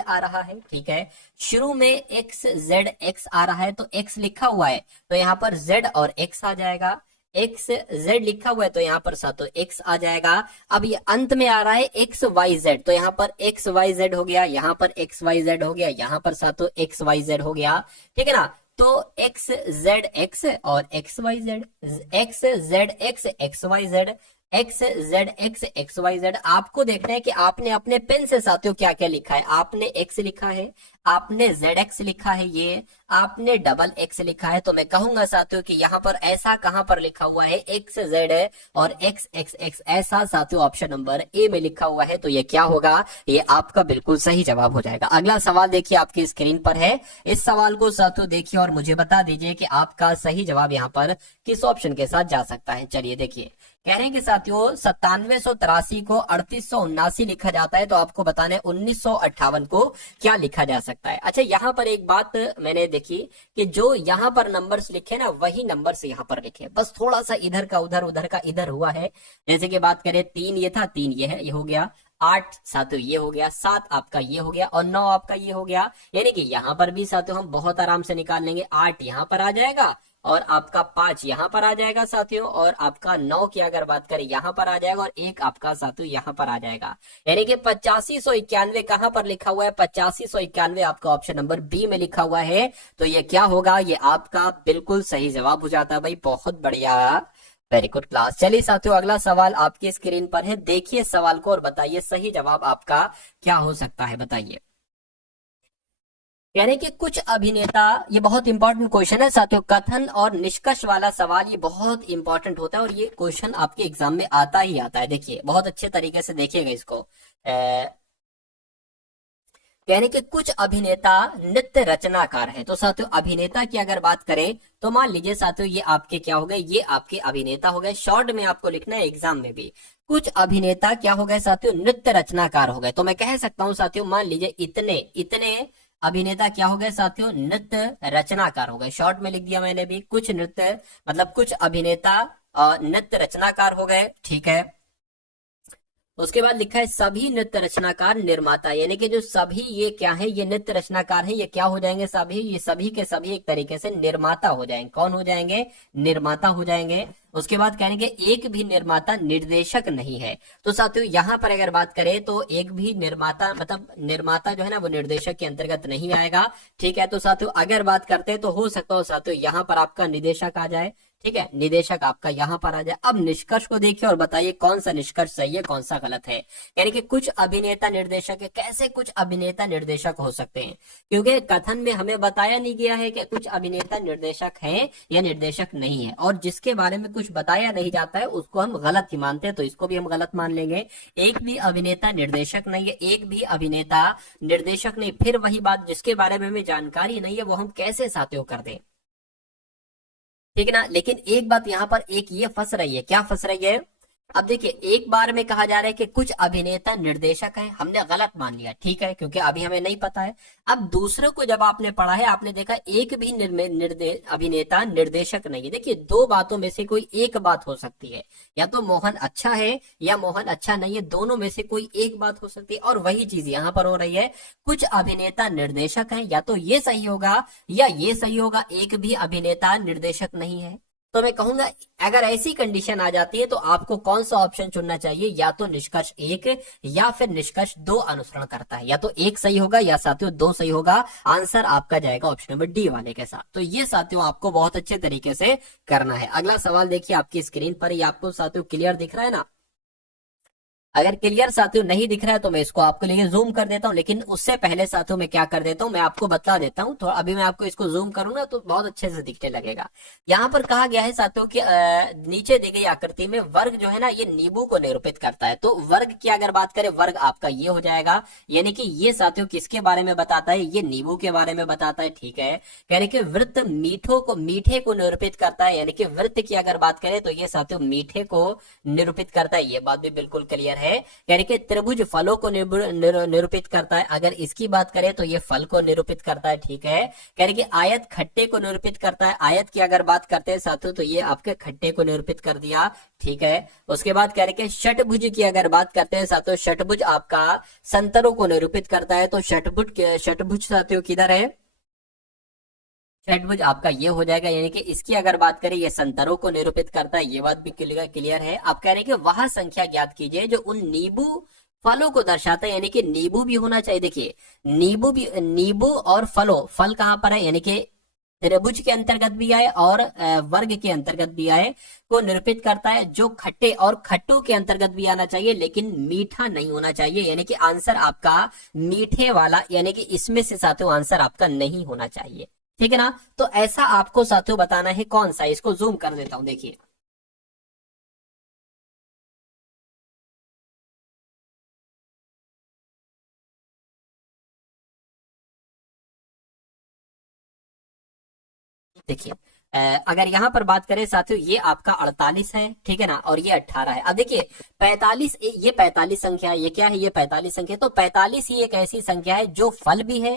आ रहा है, ठीक है। शुरू में XZ आ रहा है तो X लिखा हुआ है तो यहाँ पर Z और X आ जाएगा, XZ लिखा हुआ है तो यहाँ पर साथ X आ जाएगा। अब ये अंत में आ रहा है XYZ तो यहाँ पर XYZ हो गया, यहाँ पर XYZ हो गया, यहाँ पर साथ XYZ हो गया, ठीक है ना। तो XZX और XYZ, XZX XYZ, XZX XYZ। आपको देखना है कि आपने अपने पेन से साथियों क्या क्या लिखा है। आपने X लिखा है, आपने ZX लिखा है, ये आपने डबल X लिखा है। तो मैं कहूंगा साथियों कि यहाँ पर ऐसा कहां पर लिखा हुआ है XZ और XXX, ऐसा साथियों ऑप्शन नंबर ए में लिखा हुआ है। तो ये क्या होगा, ये आपका बिल्कुल सही जवाब हो जाएगा। अगला सवाल देखिए आपकी स्क्रीन पर है, इस सवाल को साथियों देखिए और मुझे बता दीजिए कि आपका सही जवाब यहाँ पर किस ऑप्शन के साथ जा सकता है। चलिए देखिए कह रहे हैं कि साथियों 9783 को 3879 लिखा जाता है तो आपको बताना है 1958 को क्या लिखा जा सकता है। अच्छा यहाँ पर एक बात मैंने देखी कि जो यहाँ पर नंबर्स लिखे ना वही नंबर्स यहाँ पर लिखे, बस थोड़ा सा इधर का उधर, उधर का इधर हुआ है। जैसे कि बात करें 3 ये था, 3 ये है, ये हो गया, 8 साथियों ये हो गया, 7 आपका ये हो गया और 9 आपका ये हो गया। यानी कि यहाँ पर भी साथियों हम बहुत आराम से निकाल लेंगे। 8 यहाँ पर आ जाएगा और आपका 5 यहाँ पर आ जाएगा साथियों, और आपका 9 की अगर बात करें यहाँ पर आ जाएगा, और 1 आपका साथियों यहाँ पर आ जाएगा। यानी कि 8591 कहां पर लिखा हुआ है? 8591 आपका ऑप्शन नंबर बी में लिखा हुआ है। तो ये क्या होगा? ये आपका बिल्कुल सही जवाब हो जाता है भाई। बहुत बढ़िया, वेरी गुड क्लास। चलिए साथियों अगला सवाल आपकी स्क्रीन पर है, देखिए सवाल को और बताइए सही जवाब आपका क्या हो सकता है, बताइए। कह रहे कि कुछ अभिनेता, ये बहुत इंपॉर्टेंट क्वेश्चन है साथियों, कथन और निष्कर्ष वाला सवाल ये बहुत इंपॉर्टेंट होता है और ये क्वेश्चन आपके एग्जाम में आता ही आता है। देखिए बहुत अच्छे तरीके से देखिएगा इसको। यानी कि कुछ अभिनेता नृत्य रचनाकार है। तो साथियों अभिनेता की अगर बात करें तो मान लीजिए साथियों ये आपके क्या हो गए? ये आपके अभिनेता हो गए। शॉर्ट में आपको लिखना है एग्जाम में भी। कुछ अभिनेता क्या हो गए साथियों? नृत्य रचनाकार हो गए। तो मैं कह सकता हूं साथियों, मान लीजिए इतने इतने अभिनेता क्या हो गए साथियों? नृत्य रचनाकार हो गए। शॉर्ट में लिख दिया मैंने भी, कुछ नृत्य मतलब कुछ अभिनेता नृत्य रचनाकार हो गए, ठीक है। उसके बाद लिखा है सभी नृत्य रचनाकार निर्माता, यानी कि जो सभी ये क्या है? ये नृत्य रचनाकार है, ये क्या हो जाएंगे? सभी, ये सभी के सभी एक तरीके से निर्माता हो जाएंगे। कौन हो जाएंगे? निर्माता हो जाएंगे। उसके बाद कहेंगे एक भी निर्माता निर्देशक नहीं है। तो साथियों यहाँ पर अगर बात करें तो एक भी निर्माता मतलब निर्माता जो है ना वो निर्देशक के अंतर्गत नहीं आएगा, ठीक है। तो साथियों अगर बात करते हैं तो हो सकता हो साथियों यहाँ पर आपका निदेशक आ जाए, ठीक है, निदेशक आपका यहाँ पर आ जाए। अब निष्कर्ष को देखिए और बताइए कौन सा निष्कर्ष सही है कौन सा गलत है। यानी कि कुछ अभिनेता निर्देशक है, कैसे कुछ अभिनेता निर्देशक हो सकते हैं? क्योंकि कथन में हमें बताया नहीं गया है कि कुछ अभिनेता निर्देशक हैं या निर्देशक नहीं है, और जिसके बारे में कुछ बताया नहीं जाता है उसको हम गलत ही मानते हैं, तो इसको भी हम गलत मान लेंगे। एक भी अभिनेता निर्देशक नहीं है, एक भी अभिनेता निर्देशक नहीं। फिर वही बात, जिसके बारे में हमें जानकारी नहीं है वो हम कैसे साथियों कर दें, ठीक है ना। लेकिन एक बात यहाँ पर एक ये फंस रही है, क्या फंस रही है? अब देखिए एक बार में कहा जा रहा है कि कुछ अभिनेता निर्देशक है, हमने गलत मान लिया, ठीक है, क्योंकि अभी हमें नहीं पता है। अब दूसरे को जब आपने पढ़ा है आपने देखा एक भी अभिनेता निर्देशक नहीं है। देखिए दो बातों में से कोई एक बात हो सकती है, या तो मोहन अच्छा है या मोहन अच्छा नहीं है, दोनों में से कोई एक बात हो सकती है। और वही चीज यहाँ पर हो रही है, कुछ अभिनेता निर्देशक है, या तो ये सही होगा या ये सही होगा, एक भी अभिनेता निर्देशक नहीं है। तो मैं कहूंगा अगर ऐसी कंडीशन आ जाती है तो आपको कौन सा ऑप्शन चुनना चाहिए? या तो निष्कर्ष 1 या फिर निष्कर्ष 2 अनुसरण करता है, या तो 1 सही होगा या साथियों 2 सही होगा। आंसर आपका जाएगा ऑप्शन नंबर डी वाले के साथ। तो ये साथियों आपको बहुत अच्छे तरीके से करना है। अगला सवाल देखिए आपकी स्क्रीन पर, ये आपको साथियों क्लियर दिख रहा है ना? अगर क्लियर साथियों नहीं दिख रहा है तो मैं इसको आपके लिए जूम कर देता हूं, लेकिन उससे पहले साथियों मैं क्या कर देता हूं, मैं आपको बता देता हूं। तो अभी मैं आपको इसको जूम करूंगा तो बहुत अच्छे से दिखने लगेगा। यहाँ पर कहा गया है साथियों कि नीचे दी गई आकृति में वर्ग जो है ना ये नींबू को निरूपित करता है। तो वर्ग की अगर बात करें, वर्ग आपका ये हो जाएगा, यानी कि ये साथियों किसके बारे में बताता है? ये नींबू के बारे में बताता है, ठीक है। यानी कि वृत्त मीठे को निरूपित करता है, यानी कि वृत्त की अगर बात करें तो ये साथियों मीठे को निरूपित करता है, ये बात भी बिल्कुल क्लियर है। यानी कि त्रिभुज फलों को निरूपित करता है, अगर इसकी बात करें तो ये फल को निरूपित करता है, ठीक है। यानी कि आयत खट्टे को निरूपित करता है, आयत की अगर बात करते हैं साथियों तो ये आपके खट्टे को निरूपित कर दिया, ठीक है। उसके बाद कह रहे कि षटभुज की अगर बात करते हैं साथियों, षटभुज आपका संतरों को निरूपित करता है। तो षटभुज साथियों किधर है? षटभुज आपका ये हो जाएगा, यानी कि इसकी अगर बात करें ये संतरों को निरूपित करता है, ये बात भी क्लियर है। आप कह रहे हैं कि वह संख्या ज्ञात कीजिए जो उन नींबू फलों को दर्शाता है, यानी कि नींबू भी होना चाहिए। देखिए नींबू और फल कहां पर है? यानी कि त्रिभुज के अंतर्गत भी आए और वर्ग के अंतर्गत भी आए, को निरूपित करता है। जो खट्टे और खट्टू के अंतर्गत भी आना चाहिए, लेकिन मीठा नहीं होना चाहिए, यानी कि आंसर आपका मीठे वाला, यानी कि इसमें से साथियों आंसर आपका नहीं होना चाहिए, ठीक है ना। तो ऐसा आपको साथियों बताना है कौन सा, इसको जूम कर देता हूं, देखिए देखिए अगर यहाँ पर बात करें साथियों ये आपका 48 है, ठीक है ना, और ये 18 है। अब देखिए 45, ये 45 संख्या है, ये क्या है? ये 45 संख्या। तो 45 ही एक ऐसी संख्या है जो फल भी है,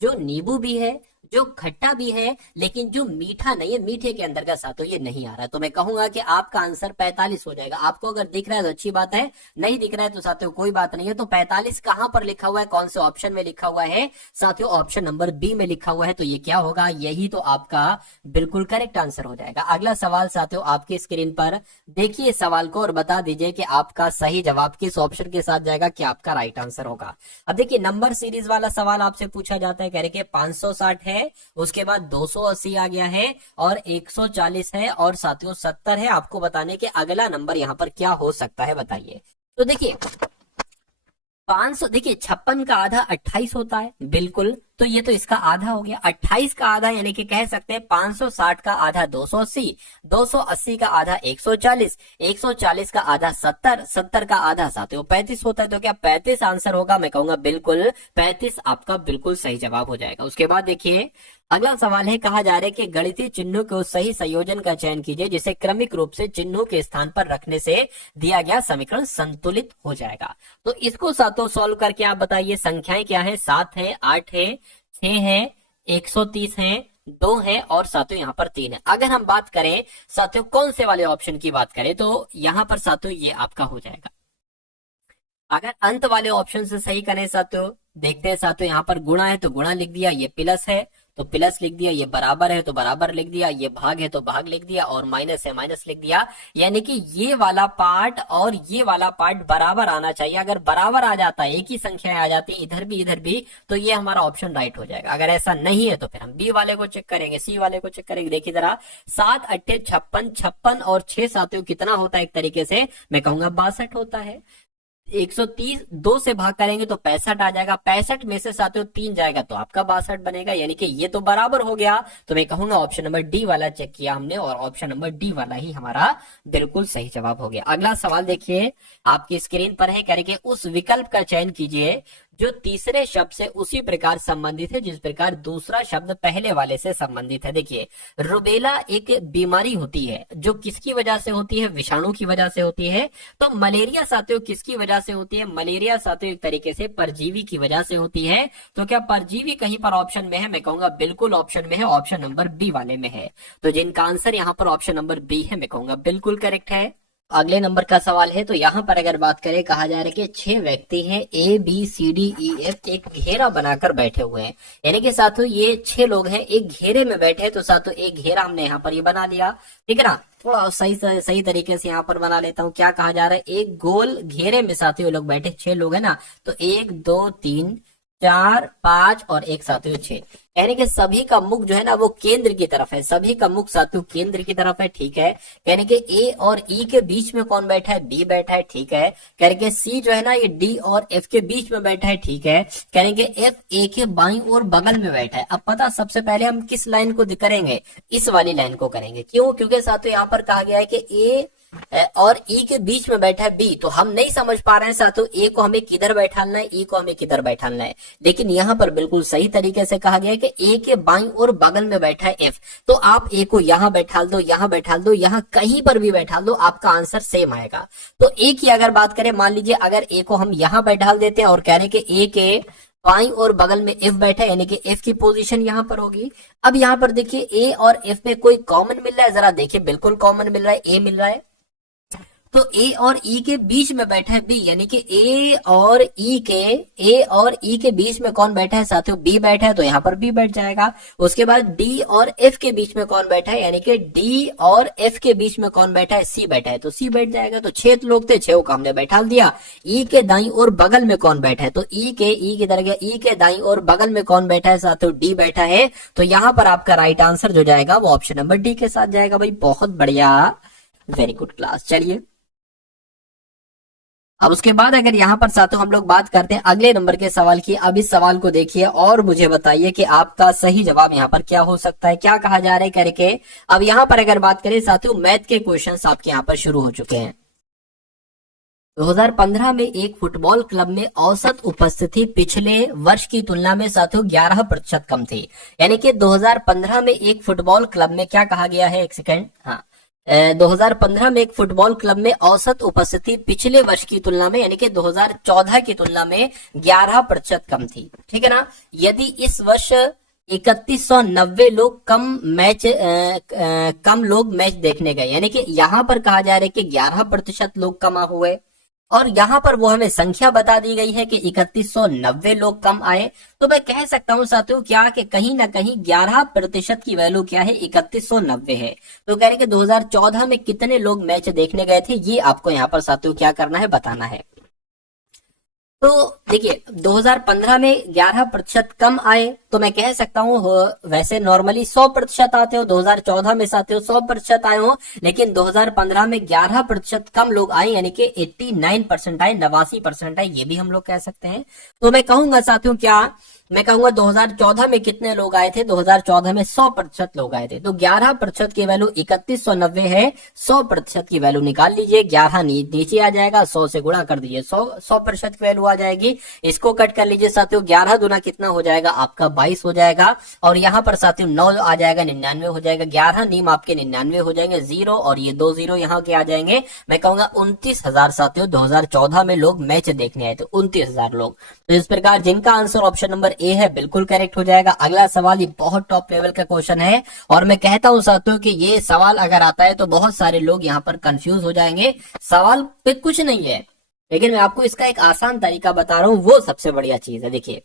जो नींबू भी है, जो खट्टा भी है लेकिन जो मीठा नहीं है, मीठे के अंदर का साथियों ये नहीं आ रहा। तो मैं कहूंगा कि आपका आंसर 45 हो जाएगा। आपको अगर दिख रहा है तो अच्छी बात है, नहीं दिख रहा है तो साथियों कोई बात नहीं है। तो 45 कहां पर लिखा हुआ है, कौन से ऑप्शन में लिखा हुआ है साथियों? ऑप्शन नंबर बी में लिखा हुआ है। तो ये क्या होगा, यही तो आपका बिल्कुल करेक्ट आंसर हो जाएगा। अगला सवाल साथियों आपकी स्क्रीन पर देखिए सवाल को और बता दीजिए कि आपका सही जवाब किस ऑप्शन के साथ जाएगा, क्या आपका राइट आंसर होगा। अब देखिए नंबर सीरीज वाला सवाल आपसे पूछा जाता है, कह रहे कि 560 है, उसके बाद 280 आ गया है और 140 है और साथियों 70 है। आपको बताने के अगला नंबर यहां पर क्या हो सकता है बताइए। तो देखिए 500, देखिए 56 का आधा 28 होता है, बिल्कुल। तो ये तो इसका आधा हो गया। 28 का आधा यानी कि कह सकते हैं 560 का आधा 280, 280 का आधा 140, 140 का आधा 70, 70 का आधा साथियों 35 होता है। तो क्या 35 आंसर होगा? मैं कहूंगा बिल्कुल 35 आपका बिल्कुल सही जवाब हो जाएगा। उसके बाद देखिए अगला सवाल है, कहा जा रहा है कि गणितीय चिन्हों के उस सही संयोजन का चयन कीजिए जिसे क्रमिक रूप से चिन्हों के स्थान पर रखने से दिया गया समीकरण संतुलित हो जाएगा। तो इसको साथियों सॉल्व करके आप बताइए संख्याएं क्या है, 7 है, 8 है, 6 है, 130 है, 2 है और साथियों यहाँ पर 3 है। अगर हम बात करें साथियों कौन से वाले ऑप्शन की बात करें तो यहाँ पर साथियों ये आपका हो जाएगा। अगर अंत वाले ऑप्शन से सही करें साथियों, देखते हैं साथियों यहाँ पर गुणा है तो गुणा लिख दिया, ये प्लस है तो प्लस लिख दिया, ये बराबर है तो बराबर लिख दिया, ये भाग है तो भाग लिख दिया और माइनस है माइनस लिख दिया। यानी कि ये वाला पार्ट और ये वाला पार्ट बराबर आना चाहिए। अगर बराबर आ जाता है, एक ही संख्या आ जाती है इधर भी, तो ये हमारा ऑप्शन राइट हो जाएगा। अगर ऐसा नहीं है तो फिर हम बी वाले को चेक करेंगे, सी वाले को चेक करेंगे। देखिए जरा 7 8 56, 56 और 6 साथियों कितना होता है? एक तरीके से मैं कहूंगा 62 होता है। 130 2 से भाग करेंगे तो 65 आ जाएगा, 65 में से साथियों 3 जाएगा तो आपका 62 बनेगा। यानी कि ये तो बराबर हो गया। तो मैं कहूंगा ऑप्शन नंबर डी वाला चेक किया हमने और ऑप्शन नंबर डी वाला ही हमारा बिल्कुल सही जवाब हो गया। अगला सवाल देखिए आपकी स्क्रीन पर है, कह रहे कि उस विकल्प का चयन कीजिए जो तीसरे शब्द से उसी प्रकार संबंधित है जिस प्रकार दूसरा शब्द पहले वाले से संबंधित है। देखिए रुबेला एक बीमारी होती है जो किसकी वजह से होती है? विषाणु की वजह से होती है। तो मलेरिया साथियों किसकी वजह से होती है? मलेरिया साथियों एक तरीके से परजीवी की वजह से होती है। तो क्या परजीवी कहीं पर ऑप्शन में है? मैं कहूंगा बिल्कुल ऑप्शन में है, ऑप्शन नंबर बी वाले में है। तो जिनका आंसर यहाँ पर ऑप्शन नंबर बी है मैं कहूंगा बिल्कुल करेक्ट है। अगले नंबर का सवाल है, तो यहाँ पर अगर बात करें कहा जा रहा है कि 6 व्यक्ति हैं A B C D E F एक घेरा बनाकर बैठे हुए हैं। यानी कि साथियों ये 6 लोग हैं एक घेरे में बैठे हैं। तो साथियों एक घेरा हमने यहाँ पर ये बना लिया, ठीक है ना। थोड़ा सही तरीके से यहाँ पर बना लेता हूँ। क्या कहा जा रहा है? एक गोल घेरे में साथियों लोग बैठे, 6 लोग है ना। तो 1 2 3 4 5 और एक साथियों 6। यानी कि सभी का मुख जो है ना वो केंद्र की तरफ है, सभी का मुख साथियों केंद्र की तरफ है, ठीक है। यानी कि ए और ई के बीच में कौन बैठा है? बी बैठा है, ठीक है। यानी कि सी जो है ना ये डी और एफ के बीच में बैठा है, ठीक है। यानी कि एफ ए के बाईं और बगल में बैठा है। अब पता सबसे पहले हम किस लाइन को करेंगे? इस वाली लाइन को करेंगे। क्यों? क्योंकि साथियों यहाँ पर कहा गया है कि ए और ई के बीच में बैठा है बी। तो हम नहीं समझ पा रहे हैं साथियों ए को हमें किधर बैठाना है, ई को हमें किधर बैठाना है। लेकिन यहाँ पर बिल्कुल सही तरीके से कहा गया है कि ए के बाईं और बगल में बैठा है एफ। तो आप ए को यहाँ बैठाल दो, यहाँ बैठाल दो, यहाँ कहीं पर भी बैठाल दो, आपका आंसर सेम आएगा। तो ए की अगर बात करें, मान लीजिए अगर ए को हम यहाँ बैठाल देते हैं और कह रहे हैं कि ए के बाईं और बगल में एफ बैठा है, यानी कि एफ की पोजीशन यहाँ पर होगी। अब यहाँ पर देखिए ए और एफ में कोई कॉमन मिल रहा है? जरा देखिए बिल्कुल कॉमन मिल रहा है, ए मिल रहा है। तो ए और ई के बीच में बैठा है बी, यानी कि ए और ई के बीच में कौन बैठा है साथियों? बी बैठा है। तो यहाँ पर बी बैठ जाएगा। उसके बाद डी और एफ के बीच में कौन बैठा है? यानी कि डी और एफ के बीच में कौन बैठा है? सी बैठा है। तो सी बैठ जाएगा। तो 6 लोग थे, 6 को हमने बैठा दिया। ई के दाईं और बगल में कौन बैठा है? तो ई की तरह गया, ई के दाईं और बगल में कौन बैठा है साथियों? डी बैठा है। तो यहाँ पर आपका राइट आंसर जो जाएगा वो ऑप्शन नंबर डी के साथ जाएगा। भाई बहुत बढ़िया, वेरी गुड क्लास। चलिए अब उसके बाद अगर यहाँ पर साथियों हम लोग बात करते हैं अगले नंबर के सवाल की। अब इस सवाल को देखिए और मुझे बताइए कि आपका सही जवाब यहाँ पर क्या हो सकता है, क्या कहा जा रहा है करके। अब यहाँ पर अगर बात करें साथियों मैथ के क्वेश्चंस आपके यहाँ पर शुरू हो चुके हैं। 2015 में एक फुटबॉल क्लब में औसत उपस्थिति पिछले वर्ष की तुलना में साथियों 11% कम थी। यानी कि 2015 में एक फुटबॉल क्लब में क्या कहा गया है, एक सेकेंड, हाँ 2015 में एक फुटबॉल क्लब में औसत उपस्थिति पिछले वर्ष की तुलना में यानी कि 2014 की तुलना में 11% कम थी, ठीक है ना। यदि इस वर्ष 3190 लोग कम लोग मैच देखने गए, यानी कि यहाँ पर कहा जा रहा है कि 11% लोग कम हुए, और यहाँ पर वो हमें संख्या बता दी गई है कि 3190 लोग कम आए। तो मैं कह सकता हूँ साथियों क्या कि कहीं ना कहीं 11% की वैल्यू क्या है, 3190 है। तो कह रहे कि 2014 में कितने लोग मैच देखने गए थे, ये आपको यहाँ पर साथियों क्या करना है, बताना है। तो देखिए 2015 में 11% कम आए, तो मैं कह सकता हूँ वैसे नॉर्मली 100% आते हो, 2014 में साथियों 100% आए हो, लेकिन 2015 में 11% कम लोग आए, यानी कि 89% आए, 89% आए, ये भी हम लोग कह सकते हैं। तो मैं कहूंगा साथियों क्या, मैं कहूंगा 2014 में कितने लोग आए थे, 2014 में 100% लोग आए थे। तो 11% की वैल्यू 3190 है, 100% की वैल्यू निकाल लीजिए, 11 नीचे आ जाएगा, 100 से गुणा कर दीजिए, 100% की वैल्यू आ जाएगी। इसको कट कर लीजिए साथियों, 11 दूना कितना हो जाएगा आपका 22 हो जाएगा, और यहाँ पर साथियों 9 आ जाएगा, 99 हो जाएगा, 11 नीम आपके 99 हो जाएंगे, 0 और ये 2 0 यहाँ के आ जाएंगे। मैं कहूंगा 29,000 साथियों 2014 में लोग मैच देखने आए थे, 29,000 लोग। तो इस प्रकार जिनका आंसर ऑप्शन नंबर ए है बिल्कुल करेक्ट हो जाएगा। अगला सवाल, ये बहुत टॉप लेवल का क्वेश्चन है, और मैं कहता हूं साथियों कि ये सवाल अगर आता है तो बहुत सारे लोग यहाँ पर कंफ्यूज हो जाएंगे। सवाल पे कुछ नहीं है, लेकिन मैं आपको इसका एक आसान तरीका बता रहा हूं, वो सबसे बढ़िया चीज है। देखिए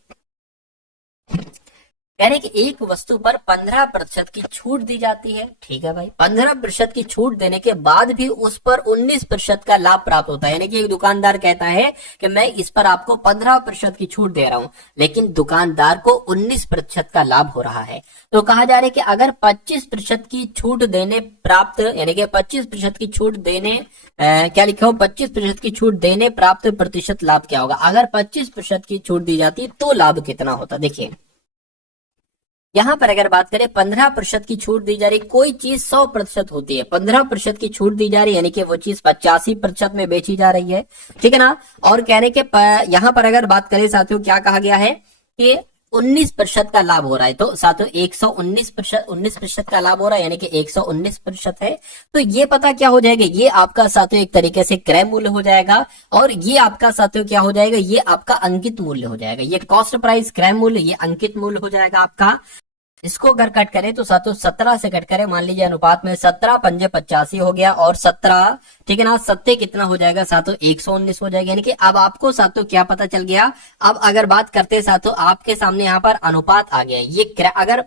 कह रहे कि एक वस्तु पर 15% की छूट दी जाती है, ठीक है भाई, 15% की छूट देने के बाद भी उस पर 19% का लाभ प्राप्त होता है। यानी कि एक दुकानदार कहता है कि मैं इस पर आपको 15% की छूट दे रहा हूं, लेकिन दुकानदार को 19% का लाभ हो रहा है। तो कहा जा रहा है कि अगर 25% की छूट देने प्राप्त, यानी कि 25% की छूट देने क्या लिखा हो, 25% की छूट देने प्राप्त प्रतिशत लाभ क्या होगा। अगर 25% की छूट दी जाती तो लाभ कितना होता। देखिए यहाँ पर अगर बात करें 15% की छूट दी जा रही, कोई चीज 100% होती है, 15% की छूट दी जा रही, यानी कि वो चीज 85% में बेची जा रही है, ठीक है ना। और कहने के यहाँ पर अगर बात करें साथियों क्या कहा गया है कि 19% का लाभ हो रहा है, तो साथियों 19% का लाभ हो रहा है, यानी कि 119% है। तो ये पता क्या हो जाएगा, ये आपका साथियों एक तरीके से क्रय मूल्य हो जाएगा, और ये आपका साथियों क्या हो जाएगा, ये आपका अंकित मूल्य हो जाएगा। ये कॉस्ट प्राइस क्रय मूल्य, ये अंकित मूल्य हो जाएगा आपका। इसको अगर कट करें तो साथियों 17 से कट करें, मान लीजिए अनुपात में 17 पंजे 85 हो गया, और 17 ठीक है ना, 7 कितना हो जाएगा साथियों 119 हो जाएगा। यानी कि अब आपको साथियों क्या पता चल गया। अब अगर बात करते हैं साथियों, आपके सामने यहाँ पर अनुपात आ गया, ये अगर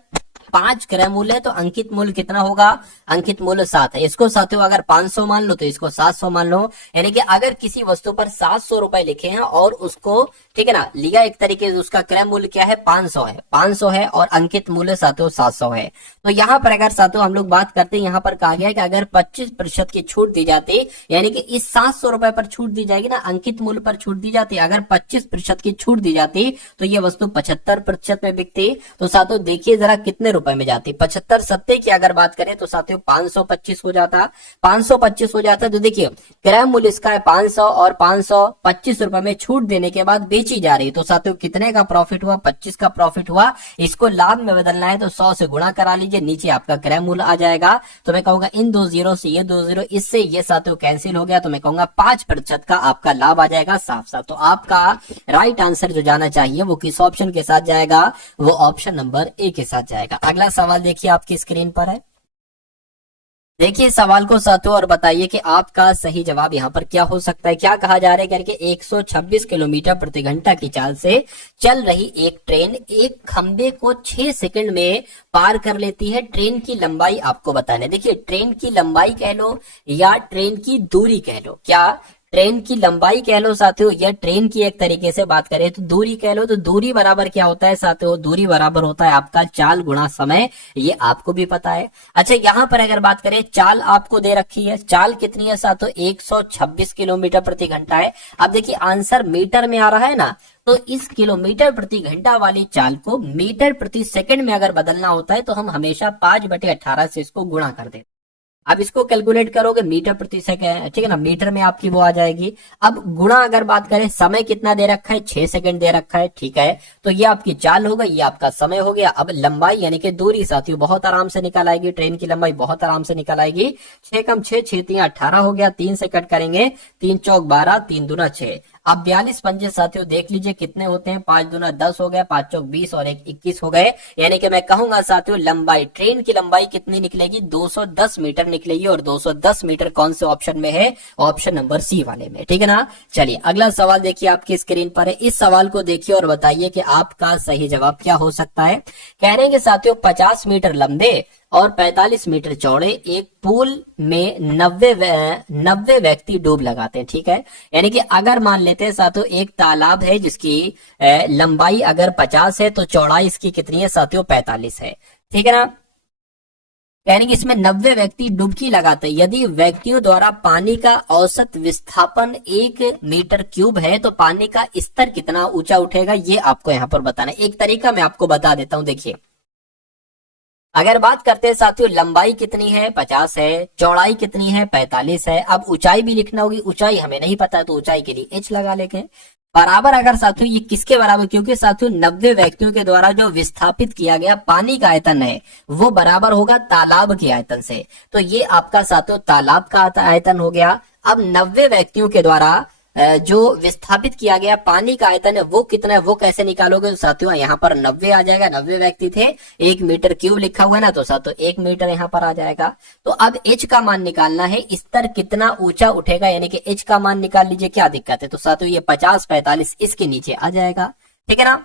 5 क्रय मूल्य है तो अंकित मूल्य कितना होगा, अंकित मूल्य 7 है। इसको साथियों अगर 500 मान लो तो इसको 700 मान लो, यानी कि अगर किसी वस्तु पर 700 रुपए लिखे हैं और उसको ठीक है ना लिया एक तरीके से, उसका क्रय मूल्य क्या है 500 है, 500 है, और अंकित मूल्य साथियों 700 है। तो यहाँ पर अगर साथियों हम लोग बात करते हैं, यहाँ पर कहा गया कि अगर 25% की छूट दी जाती, यानी कि इस 700 रुपए पर छूट दी जाएगी ना, अंकित मूल्य पर छूट दी जाती, अगर 25% की छूट दी जाती तो ये वस्तु 75% में बिकती। तो साथियों देखिए जरा कितने रुपए में जाती, 75 सत्ते की अगर बात करें तो साथियों 525 हो जाता, 525 हो जाता। तो देखिए क्रय मूल्य इसका है 500, और 525 रुपए में छूट देने के बाद बेची जा रही, तो साथियों कितने का प्रॉफिट हुआ, 25 का प्रॉफिट हुआ। इसको लाभ में बदलना है तो 100 से गुणा करा लीजिए, नीचे आपका क्रय मूल्य आ जाएगा। तो मैं कहूंगा इन 2 जीरो से ये 2 जीरो, इससे ये साथियों कैंसिल हो गया, तो मैं कहूंगा 5% का आपका लाभ आ जाएगा साफ साफ। तो आपका राइट आंसर जो जाना चाहिए वो किस ऑप्शन के साथ जाएगा, वो ऑप्शन नंबर ए के साथ जाएगा। अगला सवाल देखिए आपकी स्क्रीन पर है, देखिए सवाल को साथियों और बताइए कि आपका सही जवाब यहाँ पर क्या हो सकता है। क्या कहा जा रहा है करके 126 किलोमीटर प्रति घंटा की चाल से चल रही एक ट्रेन एक खंबे को 6 सेकंड में पार कर लेती है। ट्रेन की लंबाई आपको बताना है। देखिए ट्रेन की लंबाई कह लो या ट्रेन की दूरी कह लो, क्या ट्रेन की लंबाई कह लो साथियों, या ट्रेन की एक तरीके से बात करें तो दूरी कह लो। तो दूरी बराबर क्या होता है साथियों, दूरी बराबर होता है आपका चाल गुणा समय, ये आपको भी पता है। अच्छा यहाँ पर अगर बात करें चाल आपको दे रखी है, चाल कितनी है साथियों 126 किलोमीटर प्रति घंटा है। अब देखिए आंसर मीटर में आ रहा है ना, तो इस किलोमीटर प्रति घंटा वाली चाल को मीटर प्रति सेकंड में अगर बदलना होता है तो हम हमेशा 5/18 से इसको गुणा कर देते। अब इसको कैलकुलेट करोगे मीटर प्रति सेकंड, ठीक है ना, मीटर में आपकी वो आ जाएगी। अब गुणा अगर बात करें, समय कितना दे रखा है 6 सेकंड दे रखा है, ठीक है, तो ये आपकी चाल हो गई, ये आपका समय हो गया। अब लंबाई यानी कि दूरी साथियों बहुत आराम से निकल आएगी, ट्रेन की लंबाई बहुत आराम से निकल आएगी। 6 कम 6, 6 3 18 हो गया, 3 से कट करेंगे, 3 चौक 12, 3 दूना 6। अब 42 पंजे साथियों देख लीजिए कितने होते हैं, 5 दूना 10 हो गया, 5 चौक 20 और 1 21 हो गए। यानी कि मैं कहूंगा साथियों लंबाई, ट्रेन की लंबाई कितनी निकलेगी, 210 मीटर निकलेगी। और 210 मीटर कौन से ऑप्शन में है, ऑप्शन नंबर सी वाले में, ठीक है ना। चलिए अगला सवाल देखिए आपकी स्क्रीन पर है, इस सवाल को देखिए और बताइए कि आपका सही जवाब क्या हो सकता है। कह रहे हैं कि साथियों 50 मीटर लंबे और 45 मीटर चौड़े एक पूल में 90 व्यक्ति डूब लगाते हैं, ठीक है। यानी कि अगर मान लेते हैं साथियों एक तालाब है जिसकी लंबाई अगर 50 है तो चौड़ाई इसकी कितनी है साथियों, 45 है, ठीक है ना। यानी कि इसमें 90 व्यक्ति डुबकी लगाते हैं। यदि व्यक्तियों द्वारा पानी का औसत विस्थापन 1 मीटर क्यूब है तो पानी का स्तर कितना ऊंचा उठेगा, ये आपको यहां पर बताना है। एक तरीका मैं आपको बता देता हूं, देखिए अगर बात करते हैं साथियों लंबाई कितनी है, 50 है, चौड़ाई कितनी है, 45 है। अब ऊंचाई भी लिखना होगी, ऊंचाई हमें नहीं पता तो ऊंचाई के लिए h लगा लेंगे। बराबर अगर साथियों ये किसके बराबर, क्योंकि साथियों 90 व्यक्तियों के द्वारा जो विस्थापित किया गया पानी का आयतन है वो बराबर होगा तालाब के आयतन से। तो ये आपका साथियों तालाब का आयतन हो गया। अब 90 व्यक्तियों के द्वारा जो विस्थापित किया गया पानी का आयतन है वो कितना है, वो कैसे निकालोगे, तो साथियों यहाँ पर 90 आ जाएगा, 90 व्यक्ति थे, 1 मीटर क्यूब लिखा हुआ है ना, तो साथियों 1 मीटर यहाँ पर आ जाएगा। तो अब h का मान निकालना है, स्तर कितना ऊंचा उठेगा, यानी कि h का मान निकाल लीजिए, क्या दिक्कत है। तो साथियों ये 50 45 इसके नीचे आ जाएगा, ठीक है ना,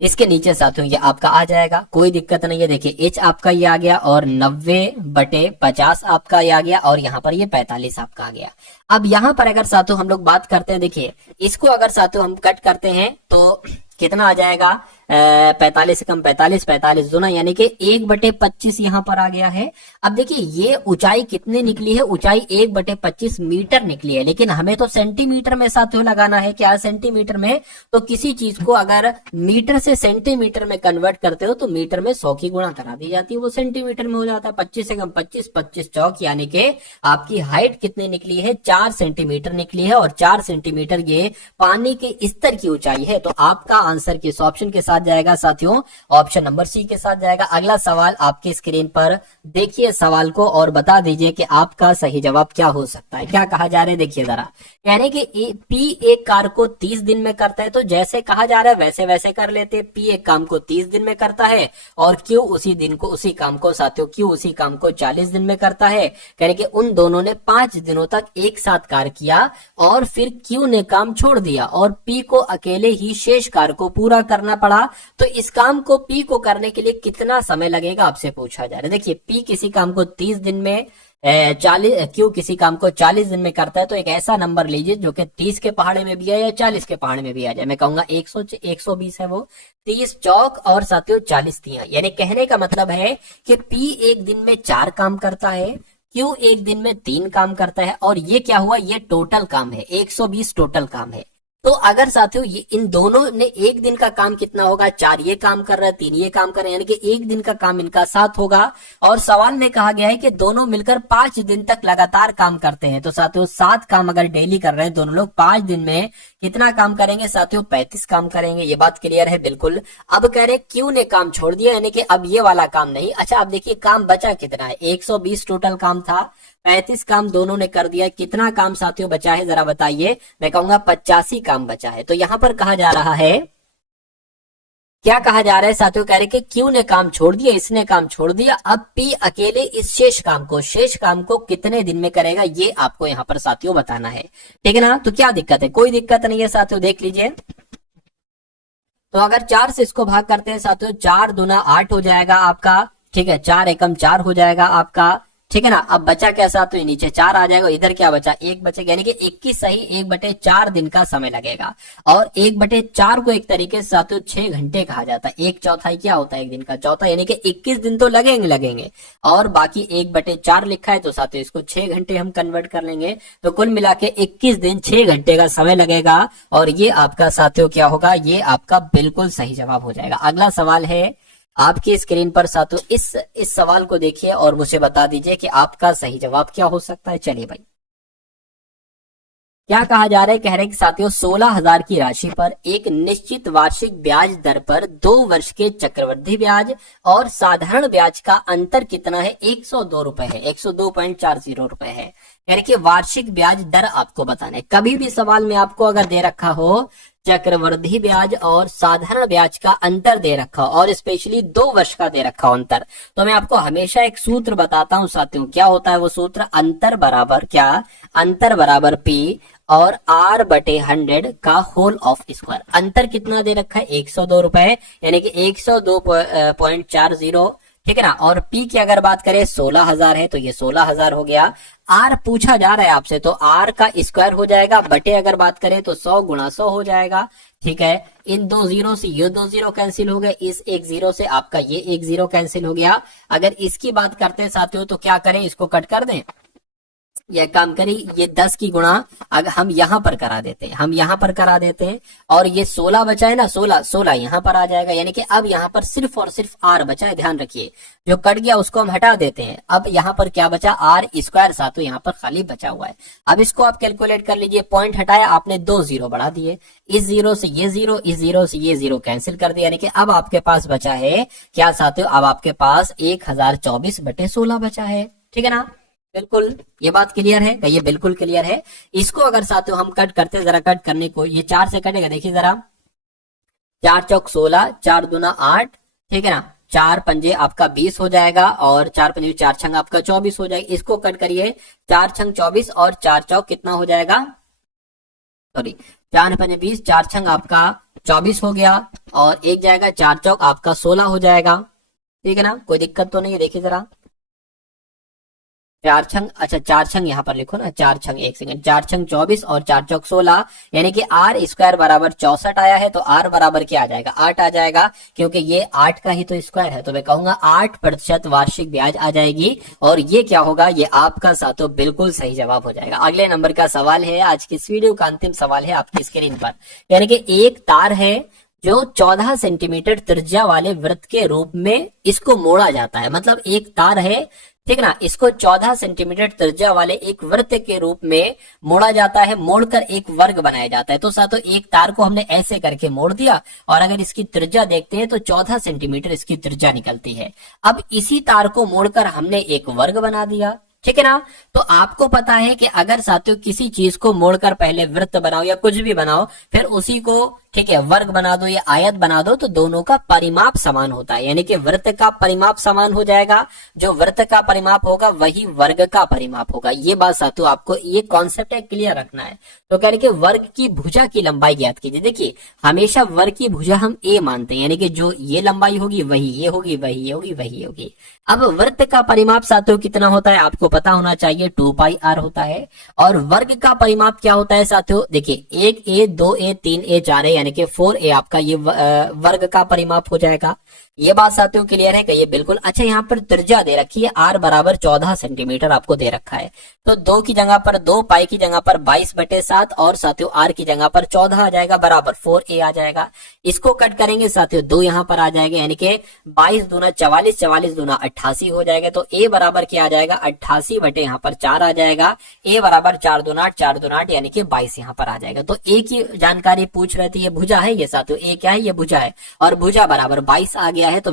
इसके नीचे साथियों ये आपका आ जाएगा, कोई दिक्कत नहीं है। देखिए h आपका ये आ गया और 90/50 आपका ये आ गया और यहाँ पर ये 45 आपका आ गया। अब यहाँ पर अगर साथियों हम लोग बात करते हैं, देखिए इसको अगर साथियों हम कट करते हैं तो कितना आ जाएगा, 45 से कम 45, 45 दूना यानी कि 1/25 यहाँ पर आ गया है। अब देखिए ये ऊंचाई कितनी निकली है, ऊंचाई 1/25 मीटर निकली है, लेकिन हमें तो सेंटीमीटर में साथियों लगाना है, क्या सेंटीमीटर में। तो किसी चीज को अगर मीटर से सेंटीमीटर में कन्वर्ट करते हो तो मीटर में 100 की गुणा करा दी जाती है, वो सेंटीमीटर में हो जाता है। 25 से कम 25, 25 चौक यानी कि आपकी हाइट कितनी निकली है, 4 सेंटीमीटर निकली है। और 4 सेंटीमीटर ये पानी के स्तर की ऊंचाई है। तो आपका आंसर किस ऑप्शन के साथ जाएगा साथियों, ऑप्शन नंबर सी के साथ जाएगा। अगला सवाल आपकी स्क्रीन पर देखिए सवाल को और बता दीजिए कि आपका सही जवाब क्या हो सकता है। क्या कहा जा रहा है, देखिए जरा, यानी कि पी एक कार को 30 दिन में करता है, तो जैसे कहा जा रहा है वैसे वैसे कर लेते हैं। पी एक काम को 30 दिन में करता है और क्यू उसी काम को साथियों क्यू उसी काम को 40 दिन में करता है। यानी कि उन दोनों ने 5 दिनों तक एक साथ कार्य किया और फिर क्यू ने काम छोड़ दिया और पी को अकेले ही शेष कार्य को पूरा करना पड़ा। तो इस काम को पी को करने के लिए कितना समय लगेगा आपसे पूछा जा रहा है। देखिए पी किसी काम को 30 दिन में 40 क्यों किसी काम को 40 दिन में करता है, तो एक ऐसा नंबर लीजिए जो कि 30 के पहाड़े में भी है या 40 के पहाड़े में भी आ जाए। मैं कहूंगा 120 है, वो 30 चौक और साथियों 40 तिया, यानी कहने का मतलब है कि पी एक दिन में 4 काम करता है, क्यू एक दिन में 3 काम करता है। और ये क्या हुआ, ये टोटल काम है, 120 टोटल काम है। तो अगर साथियों ये इन दोनों ने एक दिन का काम कितना होगा, 4 ये काम कर रहा है, 3 ये काम कर रहे हैं, यानी कि एक दिन का काम इनका 7 होगा। और सवाल में कहा गया है कि दोनों मिलकर 5 दिन तक लगातार काम करते हैं। तो साथियों 7 काम अगर डेली कर रहे हैं दोनों लोग, 5 दिन में कितना काम करेंगे साथियों, 35 काम करेंगे। ये बात क्लियर है बिल्कुल। अब कह रहे क्यू ने काम छोड़ दिया, यानी कि अब ये वाला काम नहीं। अच्छा अब देखिए काम बचा कितना है, 120 टोटल काम था, 35 काम दोनों ने कर दिया, कितना काम साथियों बचा है जरा बताइए। मैं कहूंगा 85 काम बचा है। तो यहां पर कहा जा रहा है, क्या कहा जा रहा है साथियों, कह रहे कि क्यू ने काम छोड़ दिया, इसने काम छोड़ दिया, अब पी अकेले इस शेष काम को कितने दिन में करेगा, ये आपको यहां पर साथियों बताना है, ठीक है ना। तो क्या दिक्कत है, कोई दिक्कत नहीं है साथियों, देख लीजिए। तो अगर 4 से इसको भाग करते हैं साथियों, 4 दूना 8 हो जाएगा आपका, ठीक है, 4 एकम 4 हो जाएगा आपका, ठीक है ना। अब बचा क्या साथियों, तो नीचे 4 आ जाएगा, इधर क्या बचा, 1 बचेगा, यानी कि 21 सही 1/4 दिन का समय लगेगा। और 1/4 को एक तरीके से साथियों 6 घंटे कहा जाता है। 1/4 क्या होता है, एक दिन का चौथा, यानी कि 21 दिन तो लगेंगे और बाकी 1/4 लिखा है तो साथियों इसको 6 घंटे हम कन्वर्ट कर लेंगे। तो कुल मिला के 21 दिन 6 घंटे का समय लगेगा। और ये आपका साथियों क्या होगा, ये आपका बिल्कुल सही जवाब हो जाएगा। अगला सवाल है आपकी स्क्रीन पर साथियों, इस सवाल को देखिए और मुझे बता दीजिए कि आपका सही जवाब क्या हो सकता है। चलिए भाई क्या कहा जा रहा है, कह रहे हैं कि साथियों 16,000 की राशि पर एक निश्चित वार्षिक ब्याज दर पर 2 वर्ष के चक्रवृद्धि ब्याज और साधारण ब्याज का अंतर कितना है, 102 रुपए है, 102.40 रुपए है। यानी कि वार्षिक ब्याज दर आपको बताना है। कभी भी सवाल में आपको अगर दे रखा हो चक्रवृद्धि ब्याज और साधारण ब्याज का अंतर दे रखा हो और स्पेशली 2 वर्ष का दे रखा हो अंतर, तो मैं आपको हमेशा एक सूत्र बताता हूं साथियों। क्या होता है वो सूत्र, अंतर बराबर क्या, अंतर बराबर P और R/100 का होल ऑफ स्क्वायर। अंतर कितना दे रखा है, 102 रुपए, यानी कि 102.40, ठीक है ना। और P की अगर बात करें 16,000 है तो ये 16,000 हो गया। R पूछा जा रहा है आपसे तो R का स्क्वायर हो जाएगा, बटे अगर बात करें तो 100 गुणा 100 हो जाएगा, ठीक है। इन 2 जीरो से ये 2 जीरो कैंसिल हो गए, इस 1 जीरो से आपका ये 1 जीरो कैंसिल हो गया। अगर इसकी बात करते हैं साथियों तो क्या करें, इसको कट कर दें, यह काम करें, ये 10 की गुणा अगर हम यहां पर करा देते हैं, हम यहां पर करा देते हैं, और ये 16 बचा है ना, 16 यहां पर आ जाएगा। यानी कि अब यहां पर सिर्फ और सिर्फ R बचा है, ध्यान रखिए, जो कट गया उसको हम हटा देते हैं। अब यहां पर क्या बचा, R स्क्वायर, साथियों यहां पर खाली बचा हुआ है। अब इसको आप कैलकुलेट कर लीजिए, पॉइंट हटाया आपने, 2 जीरो बढ़ा दिए, इस जीरो से ये जीरो, इस जीरो से ये जीरो कैंसिल कर दिया, यानी कि अब आपके पास बचा है क्या साथियों, अब आपके पास 1024/16 बचा है, ठीक है ना। बिल्कुल, ये बात क्लियर है, ये बिल्कुल क्लियर है। इसको अगर साथियों हम कट करते हैं, जरा कट करने को, ये 4 से कटेगा, देखिए जरा, 4 चौक 16, 4 दूना 8, ठीक है ना, 4 पंजे आपका 20 हो जाएगा, और 4 पंजे 4 छंग आपका 24 हो जाएगा। इसको कट करिए, 4 छंग 24 और 4 चौक कितना हो जाएगा, सॉरी 4 पंजे 20, 4 छंग आपका 24 हो गया, और एक जाएगा 4 चौक आपका 16 हो जाएगा, ठीक है ना, कोई दिक्कत तो नहीं है। देखिए जरा 4 छंग, अच्छा 4 छंग यहाँ पर लिखो ना, 4 छंग, एक सेकंड, 4 छंग 24 और 4 चौक 16, यानी कि R स्क्वायर बराबर 64 आया है, तो R बराबर क्या आ जाएगा, 8 आ जाएगा, क्योंकि ये 8 का ही तो स्क्वायर है। तो मैं कहूंगा 8% वार्षिक ब्याज आ जाएगी, और ये क्या होगा, ये आपका साथों बिल्कुल सही जवाब हो जाएगा। अगले नंबर का सवाल है, आज की इस वीडियो का अंतिम सवाल है आपकी स्क्रीन पर। यानी कि एक तार है जो 14 सेंटीमीटर त्रिज्या वाले वृत्त के रूप में इसको मोड़ा जाता है, मतलब एक तार है, ठीक ना, इसको 14 सेंटीमीटर त्रिज्या वाले एक वृत्त के रूप में मोड़ा जाता है, मोड़कर एक वर्ग बनाया जाता है। तो साथों एक तार को हमने ऐसे करके मोड़ दिया, और अगर इसकी त्रिज्या देखते हैं तो 14 सेंटीमीटर इसकी त्रिज्या निकलती है। अब इसी तार को मोड़कर हमने एक वर्ग बना दिया, ठीक है ना। तो आपको पता है कि अगर साथियों किसी चीज को मोड़कर पहले वृत्त बनाओ या कुछ भी बनाओ, फिर उसी को, ठीक है, वर्ग बना दो या आयत बना दो, तो दोनों का परिमाप समान होता है। यानी कि वृत्त का परिमाप समान हो जाएगा, जो वृत्त का परिमाप होगा वही वर्ग का परिमाप होगा। ये बात साथियों आपको ये कॉन्सेप्ट क्लियर रखना है। तो कह रहे कि वर्ग की भुजा की लंबाई ज्ञात कीजिए। देखिए हमेशा वर्ग की भुजा हम a मानते हैं, यानी कि जो ये लंबाई होगी वही ये होगी, वही ये होगी, वही ये होगी। अब वृत्त का परिमाप साथियों कितना होता है आपको पता होना चाहिए, 2πr होता है। और वर्ग का परिमाप क्या होता है साथियों, देखिए 1a 2a 3a 4a, यानी कि 4a आपका ये वर्ग का परिमाप हो जाएगा। ये बात साथियों क्लियर है कि ये बिल्कुल। अच्छा यहाँ पर त्रिज्या दे रखी है, r बराबर 14 सेंटीमीटर आपको दे रखा है, तो 2 की जगह पर 2, पाई की जगह पर 22/7, और साथियों r की जगह पर 14 आ जाएगा, बराबर 4a आ जाएगा। इसको कट करेंगे साथियों, 2 यहाँ पर आ जाएगा, यानी कि 22 दूना 44, 44 दूना 88 हो जाएगा। तो a बराबर क्या आ जाएगा, 88 बटे यहाँ पर 4 आ जाएगा। a बराबर 4 दूना 8, 4 दूना 8, यानी कि 22 यहाँ पर आ जाएगा। तो a की जानकारी पूछ रहे थे, ये भुजा है, ये साथियों a क्या है, ये भुजा है, और भुजा बराबर 22 आ गया है। तो